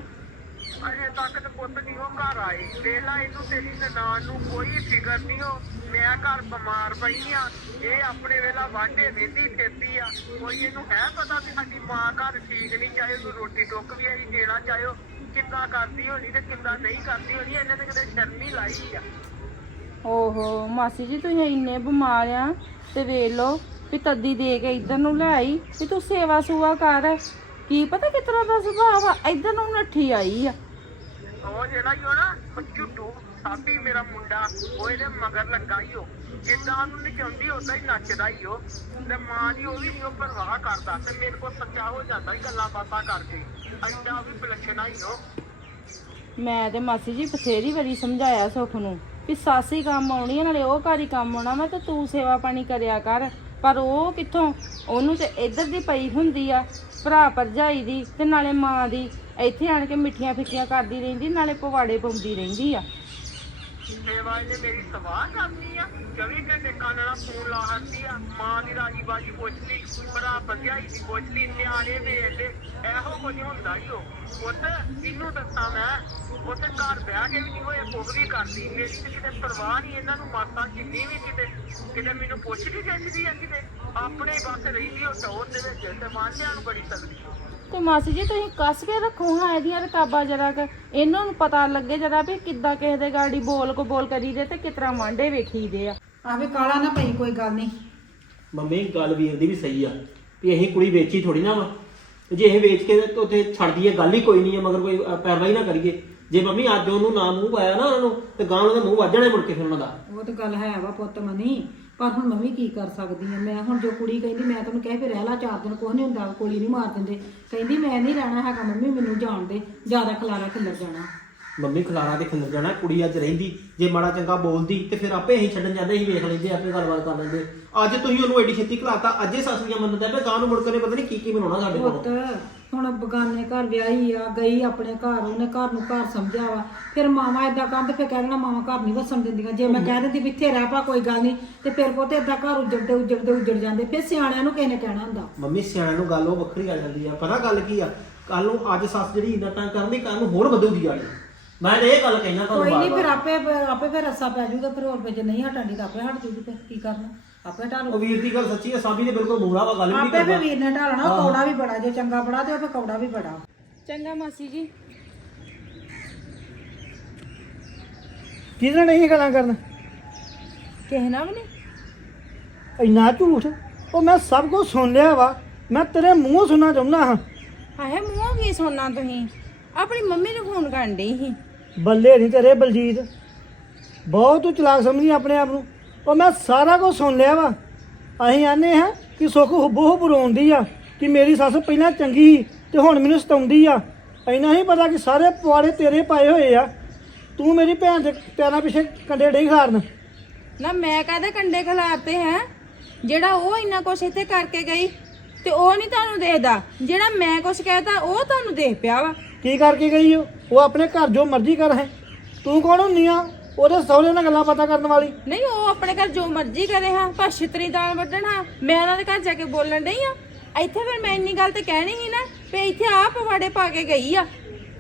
ਅਜੇ ਤੱਕ ਤੇ ਪੁੱਤ ਨਹੀਂ, ਉਹ ਘਰ ਆਈ ਵੇਲਾ ਇਹਨੂੰ ਤੇਰੀ ਨਨਾਣ ਨੂੰ ਕੋਈ ਫਿਕਰ ਨਹੀਂ ਹੋ ਮੈਂ ਘਰ ਬਿਮਾਰ ਪਈ ਆ। ਇਹ ਆਪਣੇ ਵੇਲਾ ਵਾਂਢੇ ਵੇਂਦੀ ਫਿਰਦੀ ਆ। ਕੋਈ ਇਹਨੂੰ ਹੈ ਪਤਾ ਵੀ ਸਾਡੀ ਮਾਂ ਘਰ ਠੀਕ ਨਹੀਂ, ਚਾਹੇ ਉਹਨੂੰ ਰੋਟੀ ਟੁੱਕ ਵੀ ਅਸੀਂ ਦੇਣਾ, ਚਾਹੋ ਕਿੱਦਾਂ ਕਰਦੀ ਹੋਣੀ ਤੇ ਕਿੱਦਾਂ ਨਹੀਂ ਕਰਦੀ ਹੋਣੀ, ਇਹਨੇ ਤੇ ਕਿਤੇ ਸ਼ਰਮ ਹੀ ਲਾਈ ਆ। ਓਹੋ, ਮਾਸੀ ਜੀ, ਤੁਸੀਂ ਇੰਨੇ ਬਿਮਾਰ ਆ ਤੇ ਵੇਖ ਲਓ ਵੀ ਤੱਦੀ ਦੇ ਕੇ ਇੱਧਰ ਨੂੰ ਲੈ ਆਈ, ਵੀ ਤੂੰ ਸੇਵਾ ਸੂਆ ਕਰ। ਕੀ ਪਤਾ ਕਿਸ ਤਰ੍ਹਾਂ ਦਾ ਸੁਭਾਅ ਆ ਇੱਧਰ ਨੂੰ ਨੱਠੀ ਆਈ ਆ। ਉਹ ਜਿਹੜਾ ਹੀ ਉਹ ਨਾ ਝੁੱਟੂ ਸਾਬੀ ਮੇਰਾ ਮੁੰਡਾ, ਉਹ ਇਹਦੇ ਮਗਰ ਲੱਗਾ ਹੀ ਉਹ। ਜਿੱਦਾਂ ਉਹਨੂੰ ਨਚਾਉਂਦੀ ਉਦਾਂ ਹੀ ਨੱਚਦਾ ਹੀ ਉਹ। ਤੇ ਮਾਂ ਦੀ ਉਹ ਵੀ ਨਹੀਂ ਉਹ ਪਰਵਾਹ ਕਰਦਾ, ਤੇ ਮੇਰੇ ਕੋਲ ਸੱਚਾ ਹੋ ਜਾਂਦਾ ਹੀ ਗੱਲਾਂ ਬਾਤਾਂ ਕਰਕੇ। ਐਡਾ ਵੀ ਬਲਛਣਾ ਹੀ ਉਹ। ਮੈਂ ਤੇ ਮਾਸੀ ਜੀ ਬਥੇਰੀ ਵਾਰੀ ਸਮਝਾਇਆ ਸੁਖ ਨੂੰ, ਵੀ ਸਾਸੀ ਕੰਮ ਆਉਣੀ ਆ, ਨਾਲੇ ਉਹ ਘਰ ਕੰਮ ਆਉਣਾ ਮੈਂ ਤੇ ਤੂੰ ਸੇਵਾ ਪਾਣੀ ਕਰਿਆ ਕਰ। ਪਰ ਉਹ ਕਿੱਥੋਂ, ਉਹਨੂੰ ਤੇ ਇੱਧਰ ਦੀ ਪਈ ਹੁੰਦੀ ਆ ਭਰਾ ਭਰਜਾਈ ਦੀ ਤੇ ਨਾਲੇ ਮਾਂ ਦੀ। ਇੱਥੇ ਆਣ ਕੇ ਮਿੱਠੀਆਂ ਫਿੱਕੀਆਂ ਕਰਦੀ ਰਹਿੰਦੀ, ਨਾਲੇ ਪਵਾੜੇ ਪਾਉਂਦੀ ਰਹਿੰਦੀ ਆ। ਸੇਵਾ ਇਹਨੇ ਮੇਰੀ ਸਵਾਹ ਕਰਨੀ ਆ? 24 ਘੰਟੇ ਕੰਨ ਨਾਲ ਫੋਨ ਲਾ ਹੱਦੀ ਆ। ਮਾਂ ਦੀ ਰਾਜੀ ਬਾਜੀ ਪੁੱਛ ਲਈ, ਭਰਾ ਭਰਜਾਈ ਦੀ ਪੁੱਛ ਲਈ, ਨਿਆਣੇ ਦੇ ਇਹੋ ਕੁਝ ਹੁੰਦਾ ਹੀ ਉਹ। ਉੱਥੇ ਇਹਨੂੰ ਦੱਸਾਂ ਮੈਂ, ਉੱਥੇ ਘਰ ਬਹਿ ਕੇ ਵੀ ਨਹੀਂ ਹੋਏ ਕੁਝ ਵੀ ਕਰਦੀ। ਮੇਰੀ ਤੇ ਕਿਤੇ ਪਰਵਾਹ ਨਹੀਂ, ਇਹਨਾਂ ਨੂੰ ਮਾਤਾ ਜਿੰਨੀ ਵੀ ਕਿਤੇ ਕਿਤੇ ਮੈਨੂੰ ਪੁੱਛ ਕੇ ਜਾਂਦੀ ਆ ਕਿਤੇ। ਆਪਣੇ ਬਸ ਰਹਿੰਦੀ ਉਹ ਟੌਰ ਦੇ ਵਿੱਚ, ਤੇ ਮਾਨਿਆਂ ਨੂੰ ਬੜੀ ਸਕਦੀ ਤੇ ਮਾਸੀ ਜੀ, ਤੁਸੀਂ ਕੱਸ ਕੇ ਰੱਖੋ ਹਾਂ ਇਹਦੀਆਂ ਰਕਾਬਾਂ ਜਰਾ ਕ। ਇਹਨਾਂ ਨੂੰ ਪਤਾ ਲੱਗੇ ਜਰਾ ਵੀ ਕਿੱਦਾਂ ਕਿਸੇ ਦੇ ਗਾੜੀ ਬੋਲ ਕੋ ਬੋਲ ਕਰੀਦੇ ਤੇ ਕਿਤਰਾ ਵਾਂਡੇ ਵੇਖੀਦੇ ਆ। ਆਵੇ ਕਾਲਾ ਨਾ ਪਈ ਕੋਈ ਗੱਲ ਨਹੀਂ। ਮੰਮੀ ਗੱਲ ਵੀਰ ਦੀ ਵੀ ਸਹੀ ਆ ਵੀ ਅਸੀਂ ਕੁੜੀ ਵੇਚੀ ਥੋੜੀ ਨਾ ਵਾ। ਤੇ ਜੇ ਇਹ ਵੇਚ ਕੇ ਤੇ ਉੱਥੇ ਛੱਡ ਦਈਏ ਗੱਲ ਹੀ ਕੋਈ ਨਹੀਂ ਹੈ ਮਗਰ ਕੋਈ ਅ, ਪੈਰਵਾਈ ਨਾ ਕਰੀਏ। ਜੇ ਮੰਮੀ ਅੱਜ ਉਹਨੂੰ ਨਾ ਮੂੰਹ ਪਾਇਆ ਨਾ ਉਹਨੂੰ ਤੇ ਗਾਂ ਉਹਦੇ ਮੂੰਹ ਵੱਜਣੇ ਮੁੜ ਕੇ ਫਿਰ ਉਹਨਾਂ ਦਾ। ਉਹ ਤਾਂ ਗੱਲ ਹੈ ਵਾ ਪੁੱਤ ਮਨੀ ਪਰ ਹੁਣ ਮੈਂ ਵੀ ਕੀ ਕਰ ਸਕਦੀ ਹਾਂ ਮੈਂ ਹੁਣ ਜੋ ਕੁੜੀ ਕਹਿੰਦੀ ਮੈਂ ਤੈਨੂੰ ਕਹਿ ਵੀ ਰਹਿ ਲਾ ਚਾਰ ਦਿਨ ਕੁਛ ਨਹੀਂ ਹੁੰਦਾ ਕੋਲੀ ਨਹੀਂ ਮਾਰ ਦਿੰਦੇ। ਕਹਿੰਦੀ ਮੈਂ ਨਹੀਂ ਰਹਿਣਾ ਹੈਗਾ ਮੰਮੀ ਮੈਨੂੰ ਜਾਣ ਦੇ ਜ਼ਿਆਦਾ ਖਲਾਰਾ ਖਿੱਲਰ ਜਾਣਾ। ਮੰਮੀ ਖਲਾਰਾ ਤੇ ਖਿਲਰ ਜਾਣਾ ਕੁੜੀ ਅੱਜ ਰਹਿੰਦੀ ਜੇ ਮਾੜਾ ਚੰਗਾ ਬੋਲਦੀ ਤੇ ਫਿਰ ਆਪੇ ਅਸੀਂ ਛੱਡਣ ਜਾਂਦੇ ਅਸੀਂ ਵੇਖ ਲੈਂਦੇ ਆਪੇ ਗੱਲਬਾਤ ਕਰ ਲੈਂਦੇ। ਅੱਜ ਤੁਸੀਂ ਉਹਨੂੰ ਐਡੀ ਛੇਤੀ ਖਲਾਤਾ ਅੱਜੇ ਸੱਸੀਆਂ ਮੰਨਦਾ ਤੇ ਗਾਂ ਨੂੰ ਮੁੜ ਕੇ ਪਤਾ ਨਹੀਂ ਕੀ ਕੀ ਬਣਾਉਣਾ ਸਾਡੇ ਪੁੱਤ ਕੋਲ ਹੁਣ ਬਗਾਨੇ ਘਰ ਵਿਆਹੀ ਆ ਗਈ ਆਪਣੇ ਘਰ ਉਹਨੇ ਘਰ ਨੂੰ ਘਰ ਸਮਝਿਆ ਵਾ। ਫਿਰ ਮਾਵਾ ਏਦਾਂ ਕਰਨ ਤੇ ਫਿਰ ਕਹਿ ਦੇਣਾ ਮਾਵਾ ਘਰ ਨਹੀਂ ਵਸਣ ਦਿੰਦੀਆਂ। ਜੇ ਮੈਂ ਕਹਿ ਦਿੰਦੀ ਵੀ ਇੱਥੇ ਰਹਿ ਪਾ ਕੋਈ ਗੱਲ ਨਹੀਂ ਤੇ ਫਿਰ ਪੁੱਤ ਏਦਾਂ ਘਰ ਉਜੜਦੇ ਉਜੜਦੇ ਉਜੜ ਜਾਂਦੇ। ਫਿਰ ਸਿਆਣਿਆਂ ਨੂੰ ਕਿਸੇ ਨੇ ਕਹਿਣਾ ਹੁੰਦਾ। ਮੰਮੀ ਸਿਆਣਿਆਂ ਨੂੰ ਗੱਲ ਉਹ ਵੱਖਰੀ ਆ ਜਾਂਦੀ ਆ। ਪਤਾ ਗੱਲ ਕੀ ਆ? ਕੱਲ ਨੂੰ ਅੱਜ ਸੱਸ ਜਿਹੜੀ ਇੰਨਾ ਤੰਗ ਕਰਨੀ ਕੱਲ ਨੂੰ ਹੋਰ ਵਧੂਗੀ ਵਾਲੀ ਮੈਂ ਤਾਂ ਇਹ ਗੱਲ ਕਹਿਣਾ ਤੁਹਾਨੂੰ ਕੋਈ ਨਹੀਂ ਫਿਰ ਬਾਰ-ਬਾਰ ਆਪੇ ਆਪੇ ਫਿਰ ਰੱਸਾ ਪੈ ਜਾਊਗਾ ਫਿਰ ਹੋਰ ਵਿੱਚ ਨਹੀਂ ਹਟਣ ਦੀ ਤਾਂ ਆਪੇ ਹਟ ਜੂਗੀ ਫਿਰ ਕੀ ਕਰਨਾ? ਆਪੇ ਢਾਲੂ ਉਹ ਵੀਰ ਦੀ ਗੱਲ ਸੱਚੀ ਆ ਸਾਬੀ ਦੇ ਬਿਲਕੁਲ ਮੂਰਾ ਵਾ ਗੱਲ ਵੀ ਨਹੀਂ ਆਪੇ ਫਿਰ ਕਰਦਾ ਵੀਰ ਨੇ ਢਾਲਣਾ ਕੌੜਾ ਵੀ ਬੜਾ ਜੇ ਚੰਗਾ ਬੜਾ ਤੇ ਉਹ ਫਿਰ ਕੌੜਾ ਵੀ ਬੜਾ। ਚੰਗਾ ਮਾਸੀ ਜੀ। ਕਿਹਦੇ ਨਾਲ ਨਹੀਂ ਗੱਲਾਂ ਕਰਨ? ਕਿਸੇ ਨਾਲ ਵੀ ਨਹੀਂ ਇੰਨਾ ਝੂਠ? ਉਹ ਮੈਂ ਸਭ ਕੁਝ ਸੁਣ ਲਿਆ ਵਾ ਮੈਂ ਤੇਰੇ ਮੂੰਹੋਂ ਸੁਣਨਾ ਚਾਹੁੰਦਾ ਹਾਂ। ਹਾਏ ਮੂੰਹੋਂ ਕੀ ਸੁਣਨਾ ਤੁਸੀਂ? ਆਪਣੀ ਮੰਮੀ ਨੂੰ ਫੋਨ ਕਰਨ ਡਈ ਸੀ। ਬੱਲੇ ਨਹੀਂ ਤੇਰੇ ਬਲਜੀਤ। ਬਹੁਤ ਤੂੰ ਚਲਾਕ ਸਮਝੀ ਆਪਣੇ ਆਪ ਨੂੰ। ਉਹ ਮੈਂ ਸਾਰਾ ਕੁਝ ਸੁਣ ਲਿਆ ਵਾ। ਅਸੀਂ ਆਨੇ ਹਾਂ ਕਿ ਸੁੱਖ ਹੁਬੋ ਹੁਬ ਆ, ਕਿ ਮੇਰੀ ਸੱਸ ਪਹਿਲਾਂ ਚੰਗੀ ਸੀ ਤੇ ਹੁਣ ਮੈਨੂੰ ਸਤਾਉਂਦੀ ਆ। ਇੰਨਾ ਹੀ ਪਤਾ ਕਿ ਸਾਰੇ ਪਵਾੜੇ ਤੇਰੇ ਪਾਏ ਹੋਏ ਆ। ਤੂੰ ਮੇਰੀ ਭੈਣ ਦੇ ਪੈਰਾਂ ਪਿੱਛੇ ਕੰਡੇ ਡਈ ਖਾਰਨ ਨਾ ਮੈਂ ਕਾਹਦੇ ਕੰਡੇ ਖਿਲਾਰਤੇ ਹੈ? ਜਿਹੜਾ ਉਹ ਇੰਨਾ ਕੁਛ ਇੱਥੇ ਕਰਕੇ ਗਈ, ਤੇ ਉਹ ਨਹੀਂ ਤੁਹਾਨੂੰ ਦੇਖਦਾ। ਜਿਹੜਾ ਮੈਂ ਕੁਛ ਕਹਿਤਾ, ਉਹ ਤੁਹਾਨੂੰ ਦੇਖ ਪਿਆ ਵਾ। ਕੀ ਕਰਕੇ ਗਈ ਉਹ ਉਹ ਆਪਣੇ ਘਰ ਜੋ ਮਰਜ਼ੀ ਕਰ ਹੈ। ਤੂੰ ਕੌਣ ਹੁੰਨੀ ਆ? ਉਹਦੇ ਸਹੁਰੇ ਨਾਲ ਗੱਲਾਂ ਪਤਾ ਕਰਨ ਵਾਲੀ। ਨਹੀਂ ਉਹ ਆਪਣੇ ਘਰ ਜੋ ਮਰਜ਼ੀ ਕਰੇ ਹਾਂ ਪਰ ਛਿਤਰੀ ਦਾਲ ਵੱਢਣ ਹਾਂ। ਮੈਂ ਉਹਨਾਂ ਦੇ ਘਰ ਜਾ ਕੇ ਬੋਲਣ ਡਈ ਆ ਇੱਥੇ ਫਿਰ ਮੈਂ ਇੰਨੀ ਗੱਲ ਤੇ ਕਹਿਣੀ ਸੀ ਨਾ ਵੀ ਇੱਥੇ ਆ ਪਵਾੜੇ ਪਾ ਕੇ ਗਈ ਆ।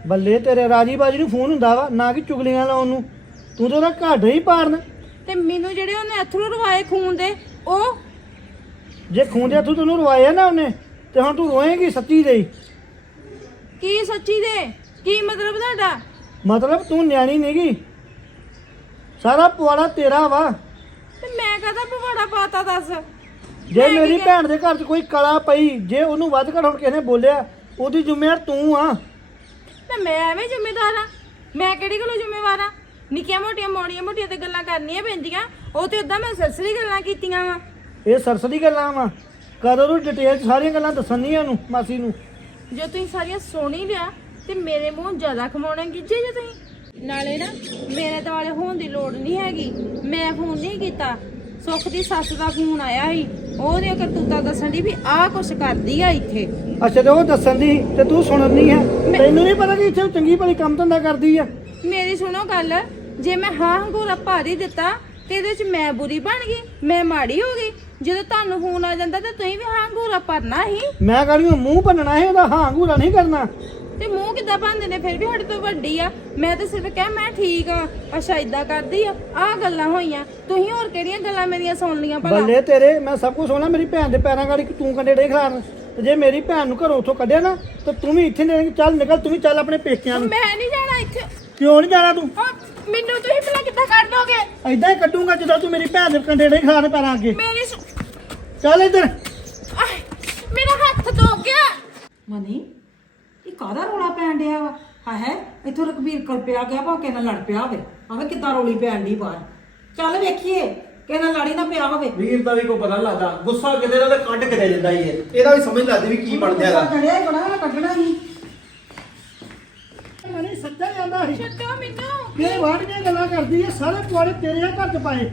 ਬੱਲੇ ਤੇਰੇ ਰਾਜੀ ਬਾਜੀ ਨੂੰ ਫੋਨ ਹੁੰਦਾ ਵਾ ਨਾ ਕਿ ਚੁਗਲੀਆਂ ਲਾਉਣ ਨੂੰ। ਤੂੰ ਤਾਂ ਉਹਦਾ ਘਾਟ ਹੀ ਪਾੜਨ। ਤੇ ਮੈਨੂੰ ਜਿਹੜੇ ਉਹਨੇ ਅਥਰੂ ਰਵਾਏ ਖੂਨ ਦੇ ਉਹ ਜੇ ਖੂਨ ਦੇ ਹੱਥੋਂ ਤੈਨੂੰ ਰਵਾਇਆ ਨਾ ਉਹਨੇ ਤੇ ਹੁਣ ਤੂੰ ਰੋਏਂਗੀ ਸੱਚੀ ਦੇ ਹੀ। ਕੀ ਸੱਚੀ ਦੇ? ਕੀ ਮਤਲਬ ਤੁਹਾਡਾ? ਮਤਲਬ ਤੂੰ ਨਿਆਣੀ ਨਹੀਂਗੀ ਸਾਰਾ ਪਵਾੜਾ ਤੇਰਾ ਵਾ। ਤੇ ਮੈਂ ਕਹਦਾ ਪਵਾੜਾ ਪਾਤਾ ਦੱਸ? ਜੇ ਮੇਰੀ ਭੈਣ ਦੇ ਘਰ 'ਚ ਕੋਈ ਕਲਾ ਪਈ ਜੇ ਉਹਨੂੰ ਵੱਧ ਘੱਟ ਹੁਣ ਕਿਸੇ ਨੇ ਬੋਲਿਆ ਉਹਦੀ ਜ਼ਿੰਮੇਵਾਰ ਤੂੰ ਆ। ਤੇ ਮੈਂ ਐਵੇਂ ਜ਼ਿੰਮੇਦਾਰ ਆ? ਮੈਂ ਕਿਹੜੀ ਗੱਲੋਂ ਜ਼ਿੰਮੇਵਾਰ ਆ? ਨਿੱਕੀਆਂ ਮੋਟੀਆਂ ਮੋੜੀਆਂ ਮੋਟੀਆਂ ਤੇ ਗੱਲਾਂ ਕਰਨੀਆਂ ਪੈਂਦੀਆਂ। ਉਹ ਤੇ ਉਦਾਂ ਮੈਂ ਸਰਸਰੀ ਗੱਲਾਂ ਕੀਤੀਆਂ ਵਾ। ਇਹ ਸਰਸਰੀ ਗੱਲਾਂ ਵਾ। ਕਦੋਂ ਨੂੰ ਡਿਟੇਲ 'ਚ ਸਾਰੀਆਂ ਗੱਲਾਂ ਦੱਸਣੀਆਂ ਉਹਨੂੰ ਮਾਸੀ ਨੂੰ? ਜੇ ਤੁਸੀਂ ਸਾਰੀਆਂ ਸੁਣ ਲਿਆ ਤੇ ਮੇਰੇ ਮੂੰਹ ਜ਼ਿਆਦਾ ਖਮਾਉਣੇ ਗਿੱਜੇ ਜੇ ਤੁਸੀਂ? ਨਾਲੇ ਨਾ ਮੇਰੇ ਦੁਆਲੇ ਹੋਣ ਦੀ ਲੋੜ ਨਹੀਂ ਹੈਗੀ। ਮੈਂ ਫੋਨ ਨਹੀਂ ਕੀਤਾ। ਸੁੱਖ ਦੀ ਸੱਸ ਦਾ ਫੋਨ ਆਇਆ ਸੀ। ਉਹਦੇ ਕਰਤੂਤਾ ਦੱਸਣ ਦੀ ਵੀ ਆਹ ਕੁਛ ਕਰਦੀ ਆ ਇੱਥੇ। ਅੱਛਾ ਤੇ ਉਹ ਦੱਸਣ ਦੀ ਤੇ ਤੂੰ ਸੁਣਨ ਹੈ ਤੈਨੂੰ ਨਹੀਂ ਪਤਾ ਕਿ ਇੱਥੇ ਚੰਗੀ ਭਲੀ ਕੰਮ ਧੰਦਾ ਕਰਦੀ ਆ? ਮੇਰੀ ਸੁਣੋ ਗੱਲ। ਜੇ ਮੈਂ ਹਾਂ ਹੰਗੂਰਾ ਭਾਰੀ ਦਿੱਤਾ ਤੇ ਇਹਦੇ ਵਿੱਚ ਮੈਂ ਬੁਰੀ ਬਣ ਗਈ ਮੈਂ ਮਾੜੀ ਹੋ ਗਈ। ਜਦੋਂ ਤੁਹਾਨੂੰ ਫੋਨ ਆ ਜਾਂਦਾ ਤੇ ਤੁਸੀਂ ਵੀ ਹਾਂ ਹੰਗੂਰਾ ਭਰਨਾ ਹੀ ਮੈਂ ਕਹਿੰਦੀ ਮੂੰਹ ਭੰਨਣਾ ਹੈ ਉਹਦਾ ਹਾਂ ਘੂਰਾ ਨਹੀਂ ਕਰਨਾ। ਤੇ ਮੂੰਹ ਕਿੱਦਾਂ ਭੰਦੇ ਨੇ? ਫਿਰ ਵੀ ਸਾਡੇ ਤੋਂ ਵੱਡੀ ਆ। ਮੈਂ ਤਾਂ ਸਿਰਫ ਕਹਿ ਮੈਂ ਠੀਕ ਆ। ਅੱਛਾ ਇਦਾਂ ਕਰਦੀ ਆ। ਆਹ ਗੱਲਾਂ ਹੋਈਆਂ। ਤੁਸੀਂ ਹੋਰ ਕਿਹੜੀਆਂ ਗੱਲਾਂ ਮੇਰੀਆਂ ਸੁਣ ਲੀਆਂ ਭਲਾ? ਬੱਲੇ ਤੇਰੇ ਮੈਂ ਸਭ ਕੁਝ ਸੁਣਾ ਮੇਰੀ ਭੈਣ ਦੇ ਪੈਰਾਂ ਗਾੜੀ ਤੂੰ ਕੰਡੇ ਡੇ ਖਲਾਰਨ। ਤੇ ਜੇ ਮੇਰੀ ਭੈਣ ਨੂੰ ਘਰੋਂ ਉੱਥੋਂ ਕੱਢਿਆ ਨਾ ਤੇ ਤੂੰ ਵੀ ਇੱਥੇ ਨਹੀਂ ਚੱਲ ਨਿਕਲ ਤੂੰ ਵੀ ਚੱਲ ਆਪਣੇ ਪੇਕਿਆਂ ਨੂੰ। ਮੈਂ ਨਹੀਂ ਜਾਣਾ ਇੱਥੇ। ਕਿਉਂ ਨਹੀਂ ਜਾਣਾ ਤੂੰ? ਮੈਨੂੰ ਤੁਸੀਂ ਭਲਾ ਕਿੱਦਾਂ ਕੱਢ ਦੋਗੇ? ਐਦਾਂ ਹੀ ਕੱਢੂੰਗਾ ਜਦੋਂ ਤੂੰ ਮੇਰੀ ਭੈਣ ਦੇ ਕੰਡੇ ਡੇ ਖਲਾਰਨ ਪੈਰਾਂ ਅੱਗੇ। ਮੇਰੀ ਸੁ- ਚੱਲ ਇੱਧਰ। ਆਹ, ਮੇਰਾ ਹੱਥ ਦੋ ਗਿਆ। ਮਨੀ ਇਹ ਕਾਹਦਾ ਰੋਲਾ ਪੈਣ ਡਿਆ ਵਾ? ਹਾਂ ਹੈ ਇੱਥੋਂ ਰਕਬੀਰ ਕਲ ਪਿਆ ਗਿਆ ਕਿਸੇ ਨਾਲ ਲੜ ਪਿਆ ਹੋਵੇ ਆਵੇ ਕਿੱਦਾਂ ਰੋਲੀ ਪੈਣ ਦੀ ਬਾਹਰ। ਚੱਲ ਵੇਖੀਏ ਕਿਸੇ ਨਾਲ ਲੜੀ ਨਾ ਪਿਆ ਹੋਵੇ। ਵੀਰ ਦਾ ਵੀ ਕੋਈ ਪਤਾ ਨੀ ਲੱਗਦਾ। ਗੁੱਸਾ ਕਿਤੇ ਨਾਲ ਤੇ ਕੱਢ ਕੇ ਦੇ ਦਿੰਦਾ ਹੀ ਹੈ ਇਹਦਾ ਵੀ ਸਮਝ ਲੱਗਦੀ ਵੀ ਕੀ ਬਣਦਾ ਹੈਗਾ ਕੜਿਆ ਹੀ ਬੜਾ ਕੱਢਣਾ ਹੀ। ਮਨੀ ਸੱਚਾ ਜਾਂਦਾ ਸੀ। ਛੱਡੋ ਮੈਨੂੰ। ਕਿਹੜੇ ਵਾੜ ਦੀਆਂ ਗੱਲਾਂ ਕਰਦੀ ਐ ਸਾਰੇ ਪੁਆੜੇ ਤੇਰੇ ਆ ਘਰ ਚ ਪਾਏ।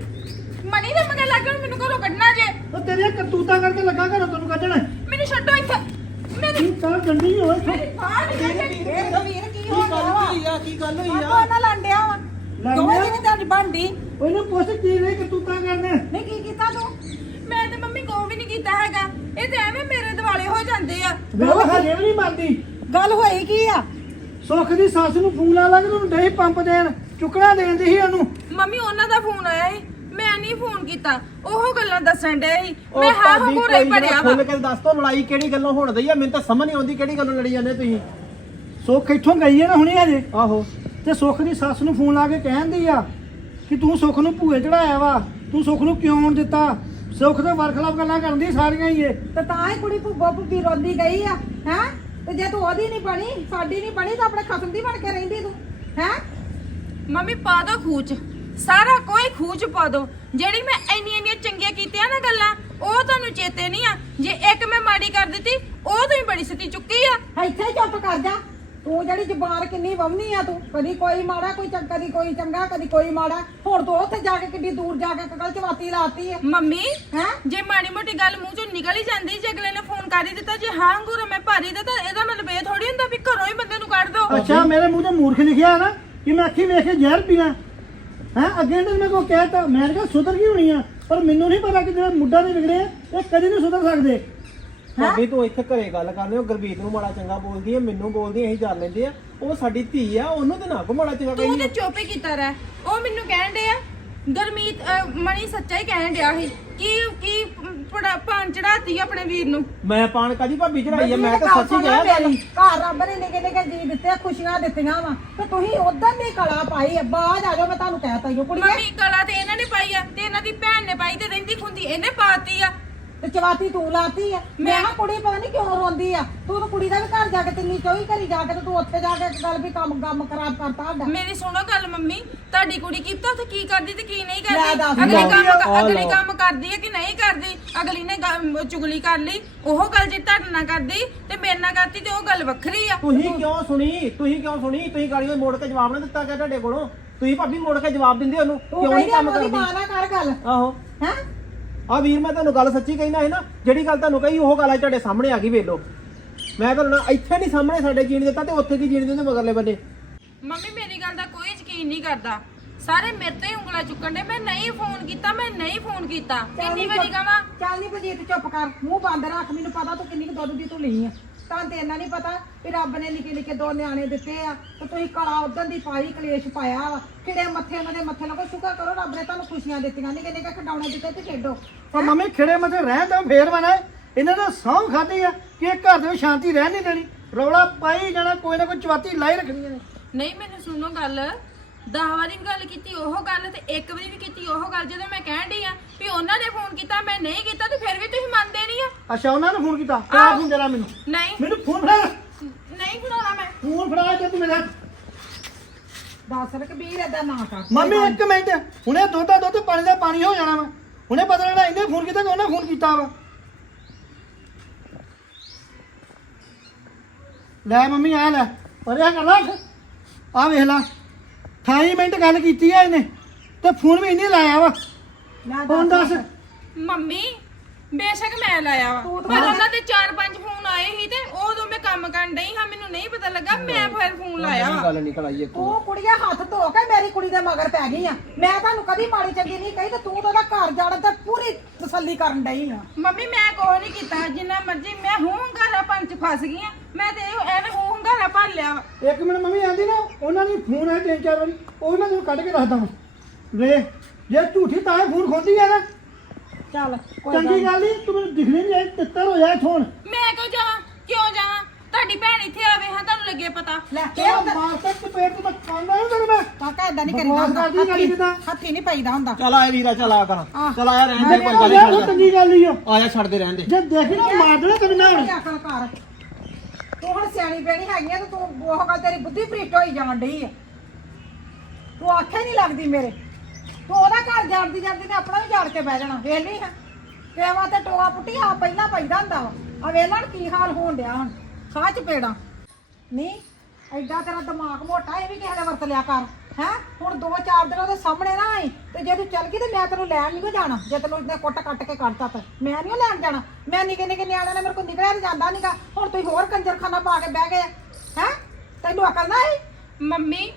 ਮਨੀ ਦਾ ਮਗਰ ਲੱਗ ਹੁਣ ਮੈਨੂੰ ਘਰੋਂ ਕੱਢਣਾ ਜੇ। ਉਹ ਤੇਰੀਆਂ ਕਰਤੂਤਾਂ ਕਰਕੇ ਲੱਗਾ ਘਰੋਂ ਤੈਨੂੰ ਕੱਢਣ। ਮੈਨੂੰ ਛੱਡੋ ਇੱਥੇ। ਮੇਰੀ ਤੂੰ ਤਾਂ ਗੰਦੀ ਹੋਏ ਮੇਰੀ ਬਾਹ ਨਿਕਲ ਗਈ ਵੀਰ ਕੀ ਹੋ ਗਿਆ ਵਾ ਹੋਈ ਆ? ਕੀ ਗੱਲ ਹੋਈ ਆਪਾਂ ਨਾਲ ਲੰਡਿਆ ਵਾ। ਲੰਡਿਆ? ਦੋਵੇਂ ਜਿਹਨੇ ਤੁਹਾਡੀ ਬਣਦੀ ਉਹਨੂੰ ਪੁੱਛ ਕੀ ਨਹੀਂ ਕਰਤੂਤਾਂ ਕਰਦੇ ਨਹੀਂ ਕੀ ਕੀਤਾ ਤੂੰ? ਮੈਂ ਤੇ ਮੰਮੀ ਕੋ ਵੀ ਨਹੀਂ ਕੀਤਾ ਹੈਗਾ। ਇਹ ਤੇ ਐਵੇਂ ਮੇਰੇ ਦਿਵਾਲੇ ਹੋ ਜਾਂਦੇ ਆ। ਵੇਖ ਹਜੇ ਵੀ ਨਹੀਂ ਮੰਨਦੀ ਗੱਲ ਹੋਈ ਕੀ ਆ? ਸੁੱਖ ਦੀ ਸੱਸ ਨੂੰ ਫੋਨ ਲਾ ਲਾ ਕੇ ਉਹਨੂੰ ਡੇ ਪੰਪ ਦੇਣ। ਚੁੱਕਣਾ ਦੇਣ ਦੀ ਸੀ ਉਹਨੂੰ। ਮੰਮੀ ਉਹਨਾਂ ਦਾ ਫੋਨ ਆਇਆ ਸੀ। ਮੈਂ ਨਹੀਂ ਫੋਨ ਕੀਤਾ। ਉਹ ਗੱਲਾਂ ਦੱਸਣ ਡੇ ਸੀ। ਉਹ ਮੈਂ ਹਾਂ ਭਾਬੀ ਹੰਗੂਰਾ ਹੀ ਕੋਈ ਭਰਿਆ ਨਾ ਵਾ। ਖੁੱਲ ਕੇ ਦੱਸ ਤੋ ਲੜਾਈ ਕਿਹੜੀ ਗੱਲੋਂ ਹੋਣ ਦਈ ਆ? ਮੈਨੂੰ ਤਾਂ ਸਮਝ ਨਹੀਂ ਆਉਂਦੀ ਕਿਹੜੀ ਗੱਲੋਂ ਲੜੀ ਜਾਂਦੇ ਤੁਸੀਂ। ਸੁੱਖ ਇੱਥੋਂ ਗਈ ਹੈ ਨਾ ਹੁਣੇ ਹਜੇ? ਆਹੋ। ਤੇ ਸੁੱਖ ਦੀ ਸੱਸ ਨੂੰ ਫੋਨ ਲਾ ਕੇ ਕਹਿੰਦੀ ਆ ਕਿ ਤੂੰ ਸੁੱਖ ਨੂੰ ਭੂਏ ਚੜਾਇਆ ਵਾ। ਤੂੰ ਸੁੱਖ ਨੂੰ ਕਿਉਂ ਨੀ ਦਿੱਤਾ? ਸੁੱਖ ਦੇ ਵਰਖਲਾਫ ਗੱਲਾਂ ਕਰਦੀ ਸਾਰੀਆਂ ਹੀ ਇਹ ਤੇ ਤਾਂ ਹੀ ਕੁੜੀ ਭੁੱਬਾ ਭੁੱਬੀ ਰੋਂਦੀ ਗਈ ਆ ਹੈ? ਤੇ ਜੇ ਤੂੰ ਉਹਦੀ ਨਹੀਂ ਬਣੀ ਸਾਡੀ ਨਹੀਂ ਬਣੀ ਤਾਂ ਆਪਣੇ ਖਸਮ ਦੀ ਬਣ ਕੇ ਰਹਿੰਦੀ ਤੂੰ ਹੈ? ਮੰਮੀ ਪਾ ਦੋ ਖੂਚ। ਸਾਰਾ ਕੋਈ ਖੂਚ ਪਾ ਦੋ। ਜਿਹੜੀ ਮੈਂ ਇੰਨੀਆਂ ਇੰਨੀਆਂ ਚੰਗੀਆਂ ਕੀਤੀਆਂ ਨਾ ਗੱਲਾਂ ਉਹ ਤੁਹਾਨੂੰ ਚੇਤੇ ਨਹੀਂ ਆ। ਜੇ ਇੱਕ ਮੈਂ ਮਾੜੀ ਕਰ ਦਿੱਤੀ ਉਹ ਤੁਸੀਂ ਬੜੀ ਸਤੀ ਚੁੱਕੀ ਆ। ਇੱਥੇ ਚੁੱਪ ਕਰ ਜਾ। ਤੂੰ ਜਿਹੜੀ ਜ਼ਬਾਨ ਕਿੰਨੀ ਵਵਨੀ ਆ ਤੂੰ ਕਦੀ ਕੋਈ ਮਾੜਾ ਕੋਈ ਚੰਗਾ ਕਦੀ ਕੋਈ ਚੰਗਾ ਕਦੀ ਕੋਈ ਮਾੜਾ। ਹੁਣ ਤੂੰ ਉੱਥੇ ਜਾ ਕੇ ਕਿੱਡੀ ਦੂਰ ਜਾ ਕੇ ਕਕਲ ਚਵਾਤੀ ਲਾਤੀ ਹੈ ਮੰਮੀ ਹੈ? ਜੇ ਮਾੜੀ ਮੋਟੀ ਗੱਲ ਮੂੰਹ ਚੋਂ ਨਿਕਲ ਹੀ ਜਾਂਦੀ ਜੇ ਅਗਲੇ ਨੇ ਫੋਨ ਕਰ ਹੀ ਦਿੱਤਾ ਜੇ ਹਾਂ ਗੁਰੂ ਮੈਂ ਭਾਰੀ ਦਾ ਤਾਂ ਇਹਦਾ ਮਤਲਬ ਇਹ ਥੋੜੀ ਹੁੰਦਾ ਵੀ ਘਰੋਂ ਹੀ ਬੰਦੇ ਨੂੰ ਕੱਢ ਦੋ। ਅੱਛਾ ਮੇਰੇ ਮੂੰਹ ਤੇ ਮੂਰਖ ਲਿਖਿਆ ਨਾ ਕਿ ਮੈਂ ਅੱਖੀ ਵੇਖ ਕੇ ਜ਼ਹਿਰ ਪੀਣਾ। ਹੈ? ਅੱਗੇ ਨੇ ਮੈਂ ਕੋ ਕਹਿਤਾ ਮੈਂ ਕਿਹਾ ਸੁਧਰ ਗਈ ਹੋਣੀ ਆ ਪਰ ਮੈਨੂੰ ਨਹੀਂ ਪਤਾ ਕਿ ਜਿਹੜੇ ਮੁੱਢਾ ਦੇ ਵਿਗੜੇ ਆ, ਇਹ ਕਦੀ ਨਹੀਂ ਸੁਧਰ ਸਕਦੇ। ਭਾਬੀ ਤੂੰ ਇੱਥੇ ਘਰੇ ਗੱਲ ਕਰਨੇ ਹੋ ਗੁਰਬੀਤ ਨੂੰ ਮਾੜਾ ਚੰਗਾ ਬੋਲਦੀ ਹੈ ਮੈਨੂੰ ਬੋਲਦੀ ਅਸੀਂ ਜਾਣ ਲੈਂਦੇ ਆ। ਉਹ ਸਾਡੀ ਧੀ ਆ ਉਹਨੂੰ ਤੇ ਨਾ ਕੋ ਮਾੜਾ ਚੰਗਾ ਤੂੰ ਕਹੀ ਤੇ ਚੁੱਪ ਹੀ ਕੀਤਾ ਰਹਿ। ਉਹ ਮੈਨੂੰ ਕਹਿਣ ਡਿਆ ਗਰਮੀਤ ਅਹ, ਮਣੀ ਸੱਚਾ ਹੀ ਕਹਿਣ ਡਿਆ ਸੀ ਕੀ ਕੀ ਪੜਾ ਪਾਣ ਚੜਾਤੀ ਆਪਣੇ ਵੀਰ ਨੂੰ। ਮੈਂ ਪਾਣ ਕਾਦੀ ਭਾਬੀ ਚੜਾਈ ਆ? ਮੈਂ ਤਾਂ ਸੱਚੀ ਮੇਰੀ, ਗੱਲ ਘਰ ਰੱਬ ਨੇ ਨਿੱਕੇ ਨਿੱਕੇ ਜੀ ਦਿੱਤੇ ਆ, ਖੁਸ਼ੀਆਂ ਦਿੱਤੀਆਂ ਵਾ। ਤੇ ਤੁਸੀਂ ਉਧਰ ਦੀ ਕਲਾ ਪਾਈ ਆ ਬਾਅਦ ਆ ਜਾਓ ਮੈਂ ਤੁਹਾਨੂੰ ਕਹਿਤਾ ਹੀ ਕੁੜੀਏ। ਮੰਮੀ ਕਲਾ ਤੇ ਇਹਨਾਂ ਨੇ ਪਾਈ ਆ ਤੇ ਇਹਨਾਂ ਦੀ ਭੈਣ ਨੇ ਪਾਈ ਤੇ ਰਹਿੰਦੀ ਖੁੰਦੀ ਇਹਨੇ ਪਾਤੀ ਆ। ਤੇ ਚਵਾਤੀ ਤੂੰ ਲਾਤੀ ਆ। ਮੈਂ ਕਿਹਾ ਕੁੜੀ ਪਤਾ ਨਹੀਂ ਕਿਉਂ ਰੋਂਦੀ ਆ। ਤੂੰ ਤਾਂ ਕੁੜੀ ਦਾ ਵੀ ਘਰ ਜਾ ਕੇ ਤਿੰਨੀ ਚੋਈ ਘਰੀ ਜਾ ਕੇ ਤੇ ਤੂੰ ਉੱਥੇ ਜਾ ਕੇ ਇੱਕ ਗੱਲ ਵੀ ਕੰਮ ਕੰਮ ਖਰਾਬ ਕਰਤਾ ਸਾਡਾ। ਮੇਰੀ ਸੁਣੋ ਗੱਲ ਮੰਮੀ ਤੁਹਾਡੀ ਕੁੜੀ ਕੀ ਪਤਾ ਉੱਥੇ ਕੀ ਕਰਦੀ ਤੇ ਕੀ ਨਹੀਂ ਲੈ ਕਰਦੀ। ਅਗਲੀ। ਕੰਮ ਅਗਲੀ। ਕੰਮ ਕਰਦੀ ਹੈ ਕਿ ਨਹੀਂ ਕਰਦੀ? ਅਗਲੀ ਨੇ ਚੁਗਲੀ ਕਰ ਲਈ ਉਹ ਗੱਲ ਜੇ ਤੁਹਾਡੇ ਨਾਲ ਕਰਦੀ ਤੇ ਮੇਰੇ ਨਾਲ ਕਰਦੀ ਤੇ ਉਹ ਗੱਲ ਵੱਖਰੀ ਆ। ਤੁਸੀਂ ਕਿਉਂ ਸੁਣੀ? ਤੁਸੀਂ ਕਿਉਂ ਸੁਣੀ? ਤੁਸੀਂ ਗਾੜੀਆਂ ਮੋੜ ਕੇ ਜਵਾਬ ਨਾ ਦਿੱਤਾ ਗਿਆ ਤੁਹਾਡੇ ਕੋਲੋਂ? ਤੁਸੀਂ ਭਾਬੀ ਮੋੜ ਕੇ ਜਵਾਬ ਦਿੰਦੇ ਉਹਨੂੰ? ਤੂੰ ਕਿਉਂ ਨਹੀਂ ਕਹਿੰਦੀ ਕੰਮ ਉਹਦੀ ਕਰਦੀ? ਮਾਂ ਨਾਲ ਕਰ ਗੱਲ। ਆਹੋ। ਹੈ? ਆ ਵੀਰ ਮੈਂ ਤੁਹਾਨੂੰ ਗੱਲ ਸੱਚੀ ਕਹਿਣਾ ਹੈ ਨਾ ਜਿਹੜੀ ਗੱਲ ਤੁਹਾਨੂੰ ਕਹੀ ਉਹ ਗੱਲ ਅੱਜ ਤੁਹਾਡੇ ਸਾਹਮਣੇ ਆ ਗਈ ਵੇਖ ਲਓ। ਮੈਂ ਤੁਹਾਨੂੰ ਨਾ ਇੱਥੇ ਨਹੀਂ ਸਾਹਮਣੇ ਸਾਡੇ ਜੀਣ ਦਿੱਤਾ ਤੇ ਉੱਥੇ ਕੀ ਜੀਣ ਦਿੰਦੇ ਮਗਰਲੇ ਬੰਨੇ ਮੰਮੀ ਮੇਰੀ ਗੱਲ ਦਾ ਕੋਈ ਯਕੀਨ ਨਹੀਂ ਕਰਦਾ। ਸਾਰੇ ਮੇਰੇ ਤੇ ਹੀ ਉਂਗਲਾਂ ਚੁੱਕਣ ਦੇ ਮੈਂ ਨਹੀਂ ਫੋਨ ਕੀਤਾ ਮੈਂ ਨਹੀਂ ਫੋਨ ਕੀਤਾ। ਕਿੰਨੀ ਵਾਰੀ ਚੁੱਪ- ਕਵਾਂ ਚੱਲ ਨਹੀਂ ਬਜੀਤ ਚੁੱਪ ਕਰ। ਮੂੰਹ ਬੰਦ ਰੱਖ ਮੈਨੂੰ ਪਤਾ ਤੂੰ ਕਿੰਨੀ ਕੁ ਦੁੱਧ ਦੀ ਤੂੰ ਲਈ ਆ। ਤਾਂ ਤੇ ਇੰਨਾ ਨਹੀਂ ਪਤਾ ਵੀ ਰੱਬ ਨੇ ਨਿੱਕੇ ਨਿੱਕੇ ਦੋ ਨਿਆਣੇ ਦਿੱਤੇ ਆ ਤੇ ਤੁਸੀਂ ਕਲਾ ਉਦੋਂ ਦੀ ਪਾਈ ਕਲੇਸ਼ ਪਾਇਆ ਵਾ। ਕਿਹੜੇ ਮੱਥੇ ਉਹਨਾਂ ਦੇ ਮੱਥੇ ਨਾਲ ਕੋਈ ਸ਼ੁਕਰ ਕਰੋ ਰੱਬ ਨੇ ਤੁਹਾਨੂੰ ਖੁਸ਼ੀਆਂ ਦਿੱਤੀਆਂ। ਨਿੱਕੇ ਨਿੱਕੇ ਖਡਾਉਣੇ ਦਿੱਤੇ ਤੇ ਖੇਡੋ। ਪਰ ਮੰਮੀ ਖਿੜੇ ਮੱਥੇ ਰਹਿਣ ਤਾਂ ਫੇਰ ਬਣਾ। ਇਹਨਾਂ ਨੇ ਸੌਂ ਖਾਦੀ ਆ ਕਿ ਇਹ ਘਰ ਦੇ ਵਿੱਚ ਸ਼ਾਂਤੀ ਰਹਿਣ ਨਹੀਂ ਦੇਣੀ। ਰੌਲਾ ਪਾਈ ਜਾਣਾ ਕੋਈ ਨਾ ਕੋਈ ਚਵਾਤੀ ਲਾਈ ਰੱਖਣੀ ਨੇ ਨਹੀਂ ਮੈਨੂੰ ਸੁਣੋ ਗੱਲ। 10 ਵਾਰੀ ਵੀ ਗੱਲ ਕੀਤੀ ਉਹ ਗੱਲ ਤੇ ਇੱਕ ਵਾਰੀ ਵੀ ਕੀਤੀ ਉਹ ਗੱਲ ਜਦੋਂ ਮੈਂ ਕਹਿਣ ਡਈ ਆ ਵੀ ਉਹਨਾਂ ਨੇ ਫੋਨ ਕੀਤਾ ਮੈਂ ਨਹੀਂ ਕੀਤਾ ਤੇ ਫਿਰ ਵੀ ਤੁਸੀਂ ਮੰਨਦੇ ਨਹੀਂ ਆ। ਅੱਛਾ ਉਹਨਾਂ ਨੇ ਫੋਨ ਕੀਤਾ? ਕਿਹੜਾ ਫੋਨ ਦੇਣਾ ਮੈਨੂੰ? ਨਹੀਂ। ਮੈਨੂੰ ਫੋਨ ਫੜਾ। ਨਹੀਂ ਫੜਾਉਣਾ ਮੈਂ। ਫੋਨ ਫੜਾ ਕੇ ਤੂੰ ਮੇਰਾ। ਦੱਸ ਰਕਬੀਰ ਏਦਾਂ ਨਾ ਕਰ। ਮੰਮੀ ਇੱਕ ਮਿੰਟ। ਹੁਣੇ ਦੁੱਧ ਦਾ ਦੁੱਧ ਪਾਣੀ ਦਾ ਪਾਣੀ ਹੋ ਜਾਣਾ ਵਾ। ਹੁਣੇ ਪਤਾ ਲੱਗਣਾ ਇਹਨੇ ਫੋਨ ਕੀਤਾ ਕਿ ਉਹਨੇ ਫੋਨ ਕੀਤਾ ਵਾ। ਲੈ ਮੰਮੀ ਆ ਲੈ। ਪਰਿਆ ਕਰ ਲੈ ਆ ਵੇਖ ਲਾ। 28 ਮਿੰਟ ਗੱਲ ਕੀਤੀ ਆ ਇਹਨੇ ਤੇ ਫੋਨ ਵੀ ਇਹਨੇ ਲਾਇਆ ਵਾ। ਹੁਣ ਦੱਸ। ਮੰਮੀ ਬੇਸ਼ੱਕ ਮੈਂ ਲਾਇਆ ਵਾ। ਤੂੰ ਤਾਂ ਪਰ ਉਹਨਾਂ ਦੇ 4-5 ਫੋਨ ਆਏ ਸੀ ਤੇ ਉਦੋਂ ਮੈਂ ਕੰਮ ਕਰਨ ਡਈ ਹਾਂ ਮੈਨੂੰ ਨਹੀਂ ਪਤਾ ਲੱਗਾ ਮੈਂ ਫਿਰ ਫੋਨ ਲਾਇਆ ਵਾ। ਗੱਲ ਨਿਕਲ ਆਈ ਇੱਕ ਤੂੰ ਕੁੜੀਏ ਹੱਥ ਧੋ ਕੇ ਮੇਰੀ ਕੁੜੀ ਦੇ ਮਗਰ ਪੈ ਗਈ ਆ। ਮੈਂ ਤੁਹਾਨੂੰ ਕਦੀ ਮਾੜੀ ਚੰਗੀ ਨਹੀਂ ਕਹੀ ਤੇ ਤੂੰ ਤਾਂ ਉਹਦਾ ਘਰ ਜਾਣ ਤੇ ਪੂਰੀ ਤਸੱਲੀ ਕਰਨ ਡਈ ਆ। ਮੰਮੀ ਮੈਂ ਕੋਈ ਨਹੀਂ ਕੀਤਾ ਜਿੰਨਾ ਮਰਜ਼ੀ ਮੈਂ ਹੂੰ ਹੰਗਾਰਾ ਪੰਚ ਫਸ ਗਈ ਆ। ਮੈਂ ਤੇ ਇਹ- ਐਵੇਂ ਹੂੰ ਹੰਗਾਰਾ ਭਰ ਲਿਆ ਵਾ। ਇੱਕ ਮਿੰਟ ਮੰਮੀ ਆਂਦੀ ਨਾ ਉਹਨਾਂ ਦੀ ਫੋਨ ਆਇਆ ਤਿੰਨ ਚਾਰ ਵਾਰੀ ਉਹ ਮੈਂ ਤੈਨੂੰ ਕੱਢ ਕੇ ਦੱਸਦਾ ਵਾਂ। ਵੇ ਜੇ ਝੂਠੀ ਤਾਂ ਇਹ ਫੋਨ ਖੋਦੀ ਆ ਨਾ। ਚੱਲ ਕੋਈ ਗੱਲ ਚੰਗੀ ਗੱਲ ਨਹੀਂ ਤੂੰ ਮੈਨੂੰ ਦਿਖਣੀ ਨਹੀਂ ਆਈ ਤਿੱਤਰ ਹੋ ਜਾ ਇੱਥੋਂ ਹੁਣ। ਮੈਂ ਕਿਉਂ ਜਾਵਾਂ? ਕਿਉਂ ਜਾਵਾਂ? ਤੁਹਾਡੀ ਭੈਣ ਇੱਥੇ ਆਵੇ ਹਾਂ ਤੁਹਾਨੂੰ ਲੱਗੇ ਪਤਾ। ਲੈ ਤੇਰਾ ਮਾਰ ਤੱਕ ਚਪੇਟ ਤੇ ਖਾਂਦਾ ਨਹੀਂ ਤੈਨੂੰ ਮੈਂ। ਕਾਕਾ ਏਦਾਂ ਨਹੀਂ ਬਕਵਾਸ ਕਰੀਦਾ ਕਰਦੀ ਗਾਲੀ ਕਿੱਦਾਂ? ਹੱਥੀ ਨਹੀਂ ਪਈਦਾ ਹੁੰਦਾ। ਚਲ ਆਏ ਵੀਰਾ ਚਲ ਆ ਕਰ। ਚਲ ਆਇਆ ਰਹਿਣ ਦੇ ਕੋਈ ਗੱਲ ਨਹੀਂ ਚੰਗੀ ਗੱਲ ਨਹੀਂ ਓ ਆਇਆ ਛੱਡ ਦੇ ਰਹਿਣ ਦੇ। ਜੇ ਦੇਖੀ ਨਾ ਮਾਰ ਦੇਣਾ ਤੈਨੂੰ ਮੈਂ ਹੁਣ। ਕਰ। ਤੂੰ ਹੁਣ ਸਿਆਣੀ ਬੈਣੀ ਹੈਗੀ ਆ ਤੇ ਤੂੰ ਉਹ ਗੱਲ ਤੇਰੀ ਬੁੱਧੀ ਭ੍ਰਿਸ਼ਟ ਹੋਈ ਜਾਣ ਡਈ ਆ। ਤੂੰ ਆਖੇ ਨਹੀਂ ਲੱਗਦੀ ਮੇਰੇ। ਤੂੰ ਉਹਦਾ ਘਰ ਜਾਣਦੀ ਜਾਂਦੀ ਨੇ ਆਪਣਾ ਵੀ ਜਾਣ ਕੇ ਬਹਿ ਜਾਣਾ। ਵੇਖ ਲਈ ਹਾਂ। ਤੇਵਾ ਤੇ ਟੋਆ ਪੁੱਟੀ ਆ ਪਹਿਲਾਂ ਪੈਂਦਾ ਹੁੰਦਾ ਵਾ। ਆ ਵੇਖ ਲੈਣ ਕੀ ਹਾਲ ਹੋਣ ਡਿਆ ਹੁਣ। ਚ ਪੇੜਾ। ਨਹੀਂ ਐਡਾ ਤੇਰਾ ਦਿਮਾਗ ਮੋਟਾ ਇਹ ਵੀ ਕਿਸੇ ਨੇ ਵਰਤ ਲਿਆ ਕਰ ਹੈ? ਹੁਣ ਦੋ ਚਾਰ ਦਿਨ ਉਹਦੇ ਸਾਹਮਣੇ ਨਾ ਆਈ ਤੇ ਜੇ ਤੂੰ ਚੱਲ ਗਈ ਤੇ ਮੈਂ ਤੈਨੂੰ ਲੈਣ ਨਹੀਂ ਜਾਣਾ ਜੇ ਤੈਨੂੰ ਇਦਾਂ ਕੁੱਟ ਕੱਟ ਕੇ ਕੱਢਤਾ ਤਾਂ। ਮੈਂ ਨਹੀਂ ਲੈਣ ਜਾਣਾ। ਮੈਂ ਨਿੱਕੇ ਨਿੱਕੇ ਨਿਆਣਿਆਂ ਨੇ ਮੇਰੇ ਕੋਲ ਨਿਕਲਿਆ ਨਹੀਂ ਜਾਂਦਾ ਨਹੀਂਗਾ ਹੁਣ ਤੁਸੀਂ ਹੋਰ ਕੰਜਰਖਾਨਾ ਪਾ ਕੇ ਬਹਿ ਗਏ ਹੈ? ਤੈਨੂੰ ਅਕਲ ਨਾ ਆਈ? ਮੰਮੀ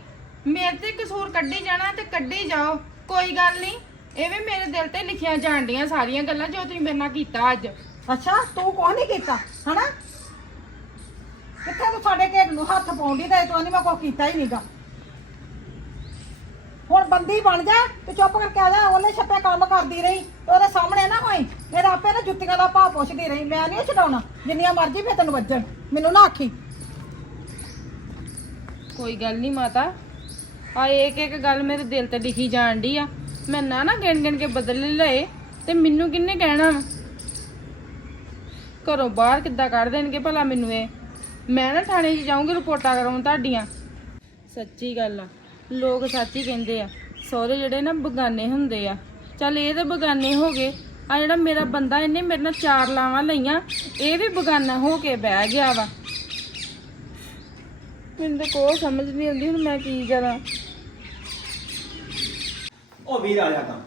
ਮੇਰੇ ਤੇ ਕਸੂਰ ਕੱਢੀ ਜਾਣਾ ਤੇ ਕੱਢੀ ਜਾਓ ਕੋਈ ਗੱਲ ਨਹੀਂ ਇਹ ਵੀ ਮੇਰੇ ਦਿਲ ਤੇ ਲਿਖੀਆਂ ਜਾਣਦੀਆਂ ਸਾਰੀਆਂ ਗੱਲਾਂ ਜੋ ਤੁਸੀਂ ਮੇਰੇ ਨਾਲ ਕੀਤਾ ਅੱਜ। ਅੱਛਾ ਤੂੰ ਕੁਛ ਨਹੀਂ ਕੀਤਾ ਹਨਾ? ਕਿੱਥੇ ਤੂੰ ਸਾਡੇ ਢਿੱਡ ਨੂੰ ਹੱਥ ਪਾਉਂਦੀ ਤੇ ਤੂੰ ਨਹੀਂ ਮੈਂ ਕੋਈ ਕੀਤਾ ਹੀ ਨਹੀਂਗਾ ਹੁਣ ਬੰਦੀ ਬਣ ਜਾ ਤੇ ਚੁੱਪ ਕਰਕੇ ਆ ਜਾ, ਉਹਨੇ ਛੱਪੇ ਕੰਮ ਕਰਦੀ ਰਹੀ ਤੇ ਉਹਦੇ ਸਾਹਮਣੇ ਨਾ ਹੋਈ ਮੇਰਾ ਆਪੇ ਨਾ ਜੁੱਤੀਆਂ ਦਾ ਭਾਅ ਪੁੱਛਦੀ ਰਹੀ, ਮੈਂ ਨਹੀਂ ਛਡਾਉਣਾ, ਜਿੰਨੀਆਂ ਮਰਜ਼ੀ ਫੇ ਤੈਨੂੰ ਵੱਜਣ, ਮੈਨੂੰ ਨਾ ਆਖੀ। ਕੋਈ ਗੱਲ ਨਹੀਂ ਮਾਤਾ, ਆ ਇੱਕ ਇੱਕ ਗੱਲ ਮੇਰੇ ਦਿਲ ਤੇ ਲਿਖੀ ਜਾਣ ਡਈ ਆ, ਮੈਂ ਨਾ ਨਾ ਗਿਣ ਗਿਣ ਕੇ ਬਦਲ ਲਏ ਤੇ ਮੈਨੂੰ ਕਿੰਨੇ ਕਹਿਣਾ ਵਾ? ਘਰੋਂ ਬਾਹਰ ਕਿੱਦਾਂ ਕੱਢ ਦੇਣਗੇ ਭਲਾ ਮੈਨੂੰ ਇਹ? ਮੈਂ ਨਾ ਥਾਣੇ 'ਚ ਜਾਊਂਗੀ ਰਿਪੋਰਟਾਂ ਕਰਾਉਣ ਤੁਹਾਡੀਆਂ। ਸੱਚੀ ਗੱਲ ਆ। ਲੋਕ ਸੱਚ ਕਹਿੰਦੇ ਆ। ਸਹੁਰੇ ਜਿਹੜੇ ਨਾ ਬਗਾਨੇ ਹੁੰਦੇ ਆ। ਚੱਲ ਇਹ ਤਾਂ ਬਗਾਨੇ ਹੋ ਗਏ। ਆ ਜਿਹੜਾ ਮੇਰਾ ਬੰਦਾ ਇਹਨੇ ਮੇਰੇ ਨਾਲ ਚਾਰ ਲਾਵਾਂ ਲਈਆਂ। ਇਹ ਵੀ ਬਗਾਨਾ ਹੋ ਕੇ ਬਹਿ ਗਿਆ ਵਾ। ਮੈਨੂੰ ਤਾਂ ਕੋਈ ਸਮਝ ਨਹੀਂ ਆਉਂਦੀ ਹੁਣ ਮੈਂ ਕੀ ਕਰਾਂ। ਉਹ ਵੀਰ ਆ ਜਾ ਤਾਂ।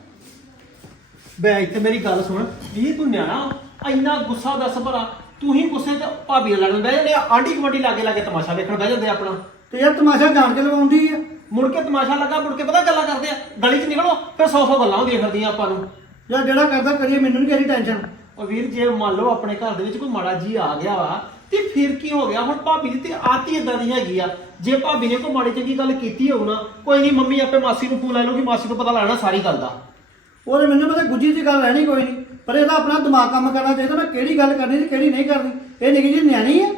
ਬੈ ਇੱਥੇ ਮੇਰੀ ਗੱਲ ਸੁਣ। ਵੀਰ ਤੂੰ ਨਿਆਣਾ। ਇੰਨਾ ਗੁੱਸਾ ਦੱਸ ਭਲਾ। ਤੂੰ ਹੀ ਗੁੱਸੇ ਤੇ ਭਾਬੀ ਨਾਲ ਲੜਨ ਬਹਿ ਜਾਂਦੇ ਆ ਆਂਢੀ ਗੁਆਂਢੀ ਲਾਗੇ ਲਾਗੇ ਤਮਾਸ਼ਾ ਵੇਖਣ ਬਹਿ ਜਾਂਦੇ ਆ ਆਪਣਾ। ਤੇ ਯਾਰ ਤਮਾਸ਼ਾ ਜਾਣ ਕੇ ਲਗਾਉਂਦੀ ਆ। ਮੁੜ ਕੇ ਤਮਾਸ਼ਾ ਲੱਗਾ ਮੁੜ ਕੇ ਪਤਾ ਗੱਲਾਂ ਕਰਦੇ ਆ। ਗਲੀ 'ਚ ਨਿਕਲੋ ਫਿਰ 100-100 ਗੱਲਾਂ ਹੁੰਦੀਆਂ ਫਿਰਦੀਆਂ ਆਪਾਂ ਨੂੰ। ਯਾਰ ਜਿਹੜਾ ਕਰਦਾ ਕਰੀਏ ਮੈਨੂੰ ਨਹੀਂ ਕਰੀ ਟੈਨਸ਼ਨ ਉਹ ਵੀਰ ਜੇ ਮੰਨ ਲਓ ਆਪਣੇ ਘਰ ਦੇ ਵਿੱਚ ਕੋਈ ਮਾੜਾ ਜੀ ਆ ਗਿਆ ਵਾ ਤੇ ਫਿਰ ਕੀ ਹੋ ਗਿਆ? ਹੁਣ ਭਾਬੀ ਦੀ ਤੇ ਆਤੀ ਇਦਾਂ ਦੀ ਹੈਗੀ ਆ। ਜੇ ਭਾਬੀ ਨੇ ਕੋਈ ਮਾੜੀ ਚੰਗੀ ਗੱਲ ਕੀਤੀ ਹੋਊ ਨਾ ਕੋਈ ਨਹੀਂ ਮੰਮੀ ਆਪੇ ਮਾਸੀ ਨੂੰ ਫੋਨ ਲੈ ਲਊਗੀ ਮਾਸੀ ਨੂੰ ਪਤਾ ਲੈਣਾ ਸਾਰੀ ਗੱਲ ਦਾ। ਉਹਦੇ ਮੈਨੂੰ ਪਤਾ ਗੁੱਜੀ ਦੀ ਗੱਲ ਰਹਿਣੀ ਕੋਈ ਨਹੀਂ ਪਰ ਇਹਦਾ ਆਪਣਾ ਦਿਮਾਗ ਕੰਮ ਕਰਨਾ ਚਾਹੀਦਾ ਮੈਂ ਕਿਹੜੀ ਗੱਲ ਕਰਨੀ ਤੇ ਕਿਹੜੀ ਨਹੀਂ ਕਰਨੀ। ਇਹ ਨਿੱਕੀ ਜਿਹੀ ਨਿਆਣੀ ਆ।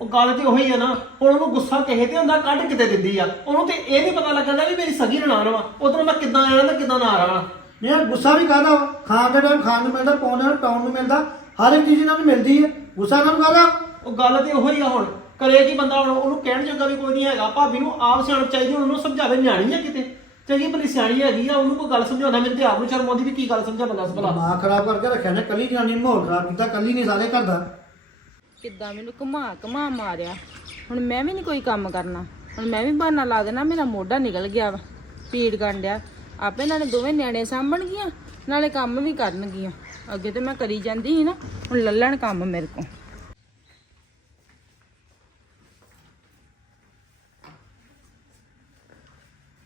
ਉਹ ਗੱਲ ਤੇ ਉਹੀ ਆ ਨਾ ਹੁਣ ਉਹਨੂੰ ਗੁੱਸਾ ਕਿਸੇ ਤੇ ਹੁੰਦਾ ਕੱਢ ਕਿਤੇ ਦਿੰਦੀ ਆ। ਉਹਨੂੰ ਤੇ ਇਹ ਨਹੀਂ ਪਤਾ ਲੱਗਦਾ ਵੀ ਮੇਰੀ ਸਗੀ ਨਨਾਣ ਵਾ। ਉਧਰੋਂ ਮੈਂ ਕਿੱਦਾਂ ਆਣਾ ਤੇ ਕਿੱਦਾਂ ਨਾ ਆ ਰਹਾ। ਨਹੀਂ ਯਾਰ ਗੁੱਸਾ ਵੀ ਕਾਹਦਾ ਵਾ? ਖਾਣ ਦੇ ਟਾਈਮ ਖਾਣ ਨੂੰ ਮਿਲਦਾ ਪਾਉਣ ਦੇ ਪਾਉਣ ਨੂੰ ਮਿਲਦਾ। ਹਰ ਇੱਕ ਚੀਜ਼ ਇਹਨਾਂ ਨੂੰ ਮਿਲਦੀ ਹੈ ਗੁੱਸਾ ਇਹਨਾਂ ਨੂੰ ਕਾਹਦਾ? ਉਹ ਗੱਲ ਤੇ ਉਹੀ ਆ ਹੁਣ। ਕਰੇ ਕੀ ਬੰਦਾ ਹੁਣ ਉਹਨੂੰ ਕਹਿਣ ਜੋਗਾ ਵੀ ਕੋਈ ਨਹੀਂ ਹੈਗਾ। ਭਾਬੀ ਨੂੰ ਆਪ ਸਿਆਣਪ ਚਾਹੀਦੀ ਉਹਨੂੰ ਸਮਝਾਵੇ ਨਿਆਣੀ ਆ ਕਿਤੇ। ਚੰਗੀ ਭਲੀ ਸਿਆਣੀ ਹੈਗੀ ਆ ਉਹਨੂੰ ਕੋਈ ਗੱਲ ਸਮਝਾਉਣਾ ਮੈਨੂੰ ਤੇ ਆਪ ਨੂੰ ਸ਼ਰਮ ਆਉਂਦੀ ਵੀ ਕੀ ਗੱਲ ਸਮਝਾ ਬੰਦਾ ਭਲਾ। ਦਿਮਾਗ ਖਰਾਬ ਕਰਕੇ ਰੱਖਿਆ ਨੇ ਕੱਲੀ ਜਨਾਨੀ ਨੂੰ ਮਾਹੌਲ ਖਰਾਬ ਕੀਤਾ ਕੱਲੀ ਨਹੀਂ ਸਾਰੇ ਘਰ ਦਾ। ਕਿੱਦਾਂ ਮੈਨੂੰ ਘੁਮਾ ਘੁਮਾ ਮਾਰਿਆ। ਹੁਣ ਮੈਂ ਵੀ ਨਹੀਂ ਕੋਈ ਕੰਮ ਕਰਨਾ। ਹੁਣ ਮੈਂ ਵੀ ਬਹਾਨਾ ਲਾ ਦੇਣਾ ਮੇਰਾ ਮੋਢਾ ਨਿਕਲ ਗਿਆ ਵਾ। ਪੀੜ ਕਰਨ ਡਿਆ। ਆਪੇ ਨਾਲੇ ਦੋਵੇਂ ਨਿਆਣੇ ਸਾਂਭਣਗੀਆਂ ਨਾਲੇ ਕੰਮ ਵੀ ਕਰਨਗੀਆਂ ਅੱਗੇ ਤੇ ਮੈਂ ਕਰੀ ਜਾਂਦੀ ਸੀ ਨਾ ਹੁਣ ਲੱਲਣ ਕੰਮ ਮੇਰੇ ਕੋਲ।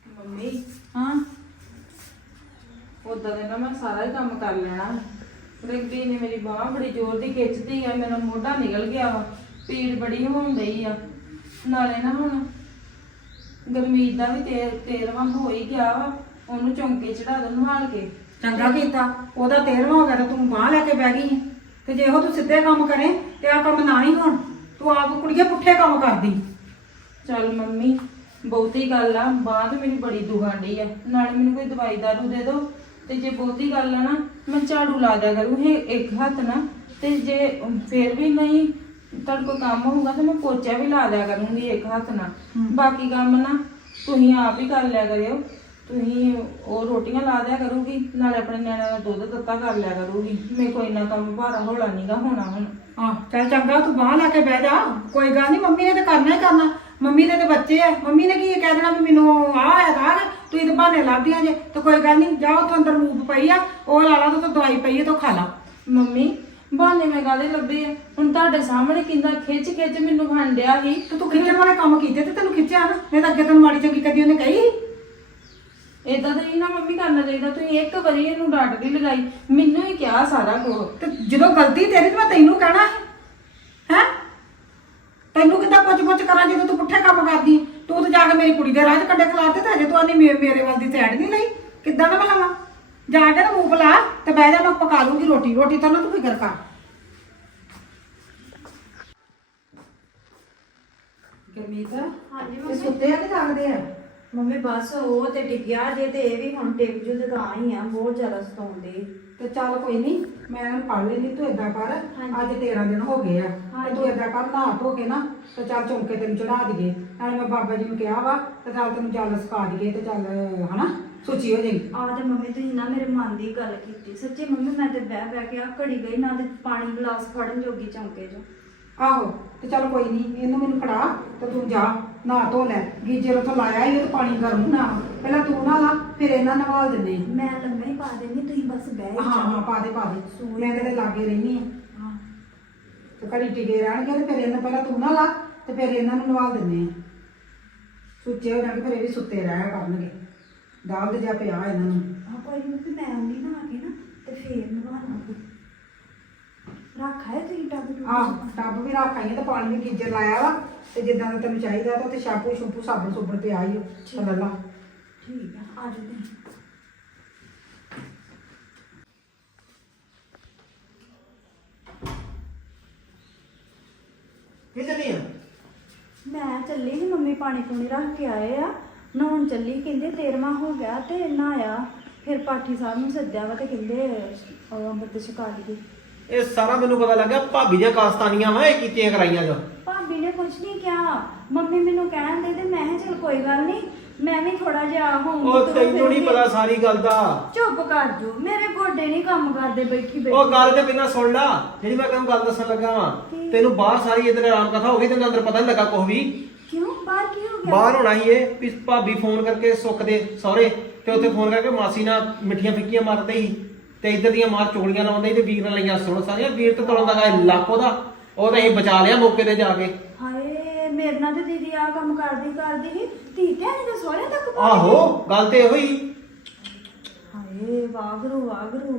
ਮੰਮੀ ਹਾਂ। ਉਦਾਂ ਦੇ ਨਾ ਮੈਂ ਸਾਰਾ ਹੀ ਕੰਮ ਕਰ ਲੈਣਾ। ਰਿੰਪੀ ਨੇ ਮੇਰੀ ਬਾਹ ਬੜੀ ਜ਼ੋਰ ਦੀ ਖਿੱਚਦੀ ਆ ਮੇਰਾ ਮੋਢਾ ਨਿਕਲ ਗਿਆ ਵਾ ਪੀੜ ਬੜੀ ਹੋਣ ਡਈ ਆ। ਨਾਲੇ ਨਾ ਹੁਣ ਗਰਮੀਤ ਦਾ ਵੀ ਤੇਰ ਤੇਰਵਾਂ ਹੋ ਹੀ ਗਿਆ ਵਾ ਉਹਨੂੰ ਚੌਂਕੇ ਚੜਾ ਦੋ ਨਹਾਲ ਕੇ। ਚੰਗਾ ਕੀਤਾ ਉਹਦਾ 13ਵਾਂ ਹੋ ਗਿਆ ਤਾਂ ਤੂੰ ਬਾਹ ਲੈ ਕੇ ਬਹਿ ਗਈ ਹੈ। ਤੇ ਜੇ ਉਹ ਤੂੰ ਸਿੱਧੇ ਕੰਮ ਕਰੇ ਤੇ ਆ ਕੰਮ ਨਾ ਹੀ ਹੋਣ ਤੂੰ ਆਪ ਕੁੜੀਏ ਪੁੱਠੇ ਕੰਮ ਕਰਦੀ। ਚੱਲ ਮੰਮੀ ਬਹੁਤੀ ਗੱਲ ਆ ਬਾਂਹ ਤੇ ਮੇਰੀ ਬੜੀ ਦੁਖਣ ਡਈ ਆ। ਨਾਲੇ ਮੈਨੂੰ ਕੋਈ ਦਵਾਈ ਦਾਰੂ ਦੇ ਦਿਓ। ਤੇ ਜੇ ਬਹੁਤੀ ਗੱਲ ਆ ਨਾ ਮੈਂ ਝਾੜੂ ਲਾ ਦਿਆ ਕਰੂ ਇਹ ਇੱਕ ਹੱਥ ਨਾ। ਤੇ ਜੇ ਫੇਰ ਵੀ ਨਹੀਂ ਤੁਹਾਡੇ ਕੋਲ ਕੰਮ ਹੋਊਗਾ ਤਾਂ ਮੈਂ ਪੋਚਾ ਵੀ ਲਾ ਦਿਆ ਕਰੂੰਗੀ ਇੱਕ ਹੱਥ ਨਾਲ। ਬਾਕੀ ਕੰਮ ਨਾ ਤੁਸੀਂ ਆਪ ਹੀ ਕਰ ਲਿਆ ਕਰਿਓ। ਤੁਸੀਂ ਉਹ ਰੋਟੀਆਂ ਲਾ ਦਿਆ ਕਰੂਗੀ ਨਾਲੇ ਆਪਣੇ ਨਿਆਣਿਆਂ ਦਾ ਦੁੱਧ ਦਿੱਤਾ ਕਰ ਲਿਆ ਕਰੂਗੀ। ਮੇਰੇ ਕੋਈ ਇੰਨਾ ਕੰਮ ਭਾਰਾ ਹੌਲਾ ਨਹੀਂਗਾ ਹੋਣਾ ਹੁਣ। ਹਾਂ ਚੱਲ ਚੰਗਾ ਤੂੰ ਬਾਹ ਲੈ ਕੇ ਬਹਿ ਜਾ। ਕੋਈ ਗੱਲ ਨਹੀਂ ਮੰਮੀ ਨੇ ਤੇ ਕਰਨਾ ਹੀ ਕਰਨਾ। ਮੰਮੀ ਦੇ ਤੇ ਬੱਚੇ ਆ। ਮੰਮੀ ਨੇ ਕੀ ਕਹਿ ਦੇਣਾ ਵੀ ਮੈਨੂੰ ਆਹ ਆਇਆ ਤਾਂ ਤੂੰ ਇਹ ਬਹਾਨੇ ਲੱਭਦੀਆਂ ਜੇ ਤੇ ਕੋਈ ਗੱਲ ਨਹੀਂ ਜਾ ਉੱਥੋਂ ਅੰਦਰ ਲੂਪ ਪਈ ਆ ਉਹ ਲਾ ਲਾ ਤੇ ਦਵਾਈ ਪਈ ਹੈ ਤੂੰ ਖਾ ਲਾ। ਮੰਮੀ ਬਹਾਨੇ ਮੈਂ ਗਾਲੇ ਲੱਭੇ ਆ। ਹੁਣ ਤੁਹਾਡੇ ਸਾਹਮਣੇ ਕਿੰਨਾ ਖਿੱਚ ਖਿੱਚ ਮੈਨੂੰ ਖਾਂਡਿਆ ਸੀ। ਤੇ ਤੂੰ ਖਿੱਚਣ ਵਾਲੇ ਕੰਮ ਕੀਤੇ ਤੇ ਤੈਨੂੰ ਖਿੱਚਿਆ ਨਾ ਨਹੀਂ ਤਾਂ ਅੱਗੇ ਤੈਨੂੰ ਮਾੜੀ ਚੰਗੀ ਕਦੀ ਉਹਨੇ ਕਹੀ। ਇਦਾਂ ਤਾਂ ਨਹੀਂ ਨਾ ਮੰਮੀ ਕਰਨਾ ਚਾਹੀਦਾ ਤੁਸੀਂ ਇੱਕ ਵਾਰੀ ਇਹਨੂੰ ਡਾਂਟ ਦੀ ਲਗਾਈ। ਮੈਨੂੰ ਹੀ ਕਿਹਾ ਸਾਰਾ ਕੁਝ ਤੇ ਜਦੋਂ ਗਲਤੀ ਤੇਰੀ ਤੇ ਮੈਂ ਤੈਨੂੰ ਕਹਿਣਾ ਹੈ ਹੈ? ਤੈਨੂੰ ਕਿੱਦਾਂ ਪੁੱਛ ਪੁੱਛ ਕਰਾਂ ਜਦੋਂ ਤੂੰ ਪੁੱਠੇ ਕੰਮ ਕਰਦੀ? ਤੂੰ ਤਾਂ ਜਾ ਕੇ ਮੇਰੀ ਕੁੜੀ ਦੇ ਰਾਹ 'ਚ ਕੱਢੇ ਖਲਾਤੇ ਤੇ ਅਜੇ ਤੂੰ ਆਨੀ ਮੇਰੇ ਵੱਲ ਦੀ ਸਾਈਡ ਨਹੀਂ ਲਈ। ਕਿੱਦਾਂ ਨਾ ਬਲਾਵਾ ਜਾ ਕੇ ਨਾ ਮੂੰਹ ਬੁਲਾ ਤੇ ਬਹਿ ਜਾ ਮੈਂ ਪਕਾ ਲੂੰਗੀ ਰੋਟੀ। ਰੋਟੀ ਤਾਂ ਨਾ ਤੂੰ ਫਿਕਰ ਕਰ। ਗਰਮੀਤ ਹਾਂਜੀ ਤੇ ਮੰਮੀ। ਸੁੱਤੇ ਆ ਕਿ ਜਾਗਦੇ ਆ? ਮੰਮੀ ਬਸ ਉਹ ਤੇ ਟਿਕਿਆ ਜੇ ਤੇ ਇਹ ਵੀ ਹੁਣ ਟਿਕ ਜੂ ਤੇ ਤਾਂ ਹੀ ਆ ਬਹੁਤ ਜ਼ਿਆਦਾ ਸਤਾਉਂਦੇ। ਤੇ ਚੱਲ ਕੋਈ ਨਹੀਂ ਮੈਂ ਇਹਨੂੰ ਪੜ ਲੈਂਦੀ ਤੂੰ ਏਦਾਂ ਕਰ। ਹਾਂਜੀ। ਅੱਜ 13 ਦਿਨ ਹੋ ਗਏ ਆ। ਤੇ। ਤੂੰ ਏਦਾਂ ਕਰ ਨਹਾ ਧੋ ਕੇ ਨਾ ਤੇ ਚੱਲ ਚੌਂਕੇ ਤੈਨੂੰ ਚੜਾ ਦਈਏ। ਨਾਲੇ ਮੈਂ ਬਾਬਾ ਜੀ ਨੂੰ ਕਿਹਾ ਵਾ ਤੇ ਚੱਲ ਤੈਨੂੰ ਚੱਲ ਸਿਖਾ ਦਈਏ ਤੇ ਚੱਲ ਹਨਾ? ਸੁਚੀ ਹੋ ਜਾਏਗੀ ਆ ਤੇ ਮੰਮੀ ਤੁਸੀਂ ਨਾ ਮੇਰੇ ਮਨ ਦੀ ਗੱਲ ਕੀਤੀ। ਸੱਚੀ ਮੰਮੀ ਮੈਂ ਤੇ ਬਹਿ ਬਹਿ ਕੇ ਆ ਘੜੀ ਗਈ ਨਾ ਤੇ ਪਾਣੀ ਗਲਾਸ ਫੜਨ ਜੋਗੀ ਚੌਂਕੇ 'ਚ। ਆਹੋ ਤੇ ਚੱਲ ਕੋਈ ਨਹੀਂ ਇਹਨੂੰ ਮੈਨੂੰ ਫੜਾ ਤੇ ਤੂੰ ਜਾ ਨਹਾ ਧੋ ਲੈ। ਗੀਜੇ ਤੋਂ ਲਾਇਆ ਹੀ ਉਹ ਪਾਣੀ ਗਰਮ ਨਾ ਪਹਿਲਾਂ ਤੂੰ ਨਹਾ ਲਾ ਫਿਰ ਇਹਨਾਂ ਨਵਾਲ ਦਿੰਦੇ। ਮੈਂ ਲੰਮੇ ਹੀ ਪਾ ਦੇਣੀ ਤੁਸੀਂ ਬਸ ਬਹਿ ਹੀ ਹਾਂ। ਪਾ ਦੇ ਪਾ ਦੇ। ਮੈਂ ਤੇਰੇ ਲਾਗੇ ਰਹਿਨੀ ਆ। ਤੇ ਘੜੀ ਟਿਕੇ ਰਹਿਣਗੇ ਤੇ ਫਿਰ ਇਹਨਾਂ ਪਹਿਲਾਂ ਤੂੰ ਨਾ ਲਾ ਤੇ ਫਿਰ ਇਹਨਾਂ ਨੂੰ ਨਵਾਲ ਦਿੰਦੇ ਆ। ਸੁੱਚੇ ਹੋ ਜਾਣਗੇ ਫਿਰ ਇਹ ਵੀ ਸੁੱਤੇ ਰਹਿਆ ਕਰਨਗੇ ਦਾਲ ਦੇ ਜਾ ਪਿਆ ਇਹਨਾਂ ਨੂੰ। ਆ ਕੋਈ ਨਹੀਂ ਮੈਂ ਆਉਂਦੀ ਨਾ ਆ ਕੇ ਨਾ ਤੇ ਫੇਰ ਨਵਾਉਣਾ ਰੱਖਾ ਹੈ ਤੁਸੀਂ ਟੱਬ ਟੁੱਬ ਆਹ ਟੱਬ ਵੀ ਰੱਖ ਆਈ ਆ ਤੇ ਪਾਣੀ ਵੀ ਗੀਜਰ ਲਾਇਆ ਵਾ ਤੇ ਜਿੱਦਾਂ ਦਾ ਤੈਨੂੰ ਚਾਹੀਦਾ ਤਾਂ ਉੱਥੇ ਸ਼ੈਂਪੂ ਸ਼ੂਪੂ ਸਾਬਣ ਸੁਬਣ ਪਿਆ ਹੀ ਉਹ ਲੈ ਲਾ ਠੀਕ ਆ ਆ ਜਾਓ ਤੁਸੀਂ। ਆ? ਮੈਂ ਚੱਲੀ ਸੀ ਮੰਮੀ ਪਾਣੀ ਪੂਣੀ ਰੱਖ ਕੇ ਆਏ ਆ। ਨਹਾਉਣ ਚੱਲੀ ਕਹਿੰਦੇ ਤੇਰਵਾਂ ਹੋ ਗਿਆ ਤੇ ਨਹਾਇਆ ਫਿਰ ਪਾਠੀ ਸਾਹਿਬ ਨੂੰ ਸੱਦਿਆ ਵਾ ਤੇ ਕਹਿੰਦੇ ਉਹ ਅੰਮ੍ਰਿਤ ਛਕਾ ਲਈਏ। ਇਹ ਸਾਰਾ ਮੈਨੂੰ ਪਤਾ ਲੱਗਾ ਭਾਬੀ ਦੀਆਂ ਕਾਸਤਾਨੀਆਂ ਵਾ ਇਹ ਕੀਤੀਆਂ ਕਰਾਈਆਂ ਜੋ। ਭਾਬੀ ਨੇ ਕੁਝ ਨਹੀਂ ਕਿਹਾ। ਮੰਮੀ ਮੈਨੂੰ ਕਹਿਣ ਦੇ ਤੇ ਮੈਂ ਕਿਹਾ ਚਲ ਕੋਈ ਗੱਲ ਨਹੀਂ ਮੈਂ ਵੀ ਥੋੜਾ ਜਿਹਾ ਹੋਊਂਗੀ ਉਹ ਤੁਰ ਤੈਨੂੰ ਨਹੀਂ ਫਿਰੂੰਗੀ। ਪਤਾ ਸਾਰੀ ਗੱਲ ਦਾ। ਚੁੱਪ ਕਰ ਜੋ ਮੇਰੇ ਗੋਡੇ ਨਹੀਂ ਕੰਮ ਕਰਦੇ ਬੈਠੀ ਉਹ ਬੈਠੀ ਗੱਲ ਤੇ ਬਿਨਾਂ ਸੁਣ ਲਾ। ਜਿਹੜੀ ਮੈਂ ਤੈਨੂੰ ਗੱਲ ਦੱਸਣ ਲੱਗਾ ਵਾਂ? ਤੈਨੂੰ ਬਾਹਰ ਸਾਰੀ ਇਧਰ ਆਰਾਮ ਕਥਾ ਹੋ ਗਈ ਤੈਨੂੰ ਅੰਦਰ ਪਤਾ ਨਹੀਂ ਲੱਗਾ ਕੁਛ ਵੀ। ਕਿਉਂ? ਬਾਹਰ ਕੀ ਹੋ ਗਿਆ? ਬਾਹਰ ਹੋਣਾ ਹੀ ਇਹ ਵੀ ਭਾਬੀ ਫੋਨ ਕਰਕੇ ਸੁੱਖ ਦੇ ਸਹੁਰੇ ਤੇ ਉੱਥੇ ਫੋਨ ਕਰਕੇ ਮਾਸੀ ਨਾਲ ਮਿੱਠੀਆਂ ਫਿੱਕੀਆਂ ਮਾਰਦੇ ਹੀ ਤੇ ਇੱਧਰ ਦੀਆਂ ਮਾਰ ਚੋਲੀਆਂ ਲਾਉਂਦੇ ਸੀ ਤੇ ਵੀਰ ਨਾਲ ਲਈਆਂ ਸੁਣ ਸਾਰੀਆਂ। ਵੀਰ ਤੇ ਤੋੜਨ ਦਾ ਲੱਕ ਉਹਦਾ। ਉਹ ਤਾਂ ਅਸੀਂ ਬਚਾ ਲਿਆ ਮੌਕੇ ਤੇ ਜਾ ਕੇ। ਹਾਏ ਮੇਰੇ ਨਾਲ ਤੇ ਦੀਦੀ ਆ ਕੰਮ ਕਰਦੀ ਕਰਦੀ ਸੀ। ਧੀ ਸੋਹਰੇ ਤੱਕ ਪਹੁੰਚ ਗਈ। ਆਹੋ ਗੱਲ ਤੇ ਇਹੋ ਹੀ ਹਾਏ ਵਾਗਰੂ ਵਾਗਰੂ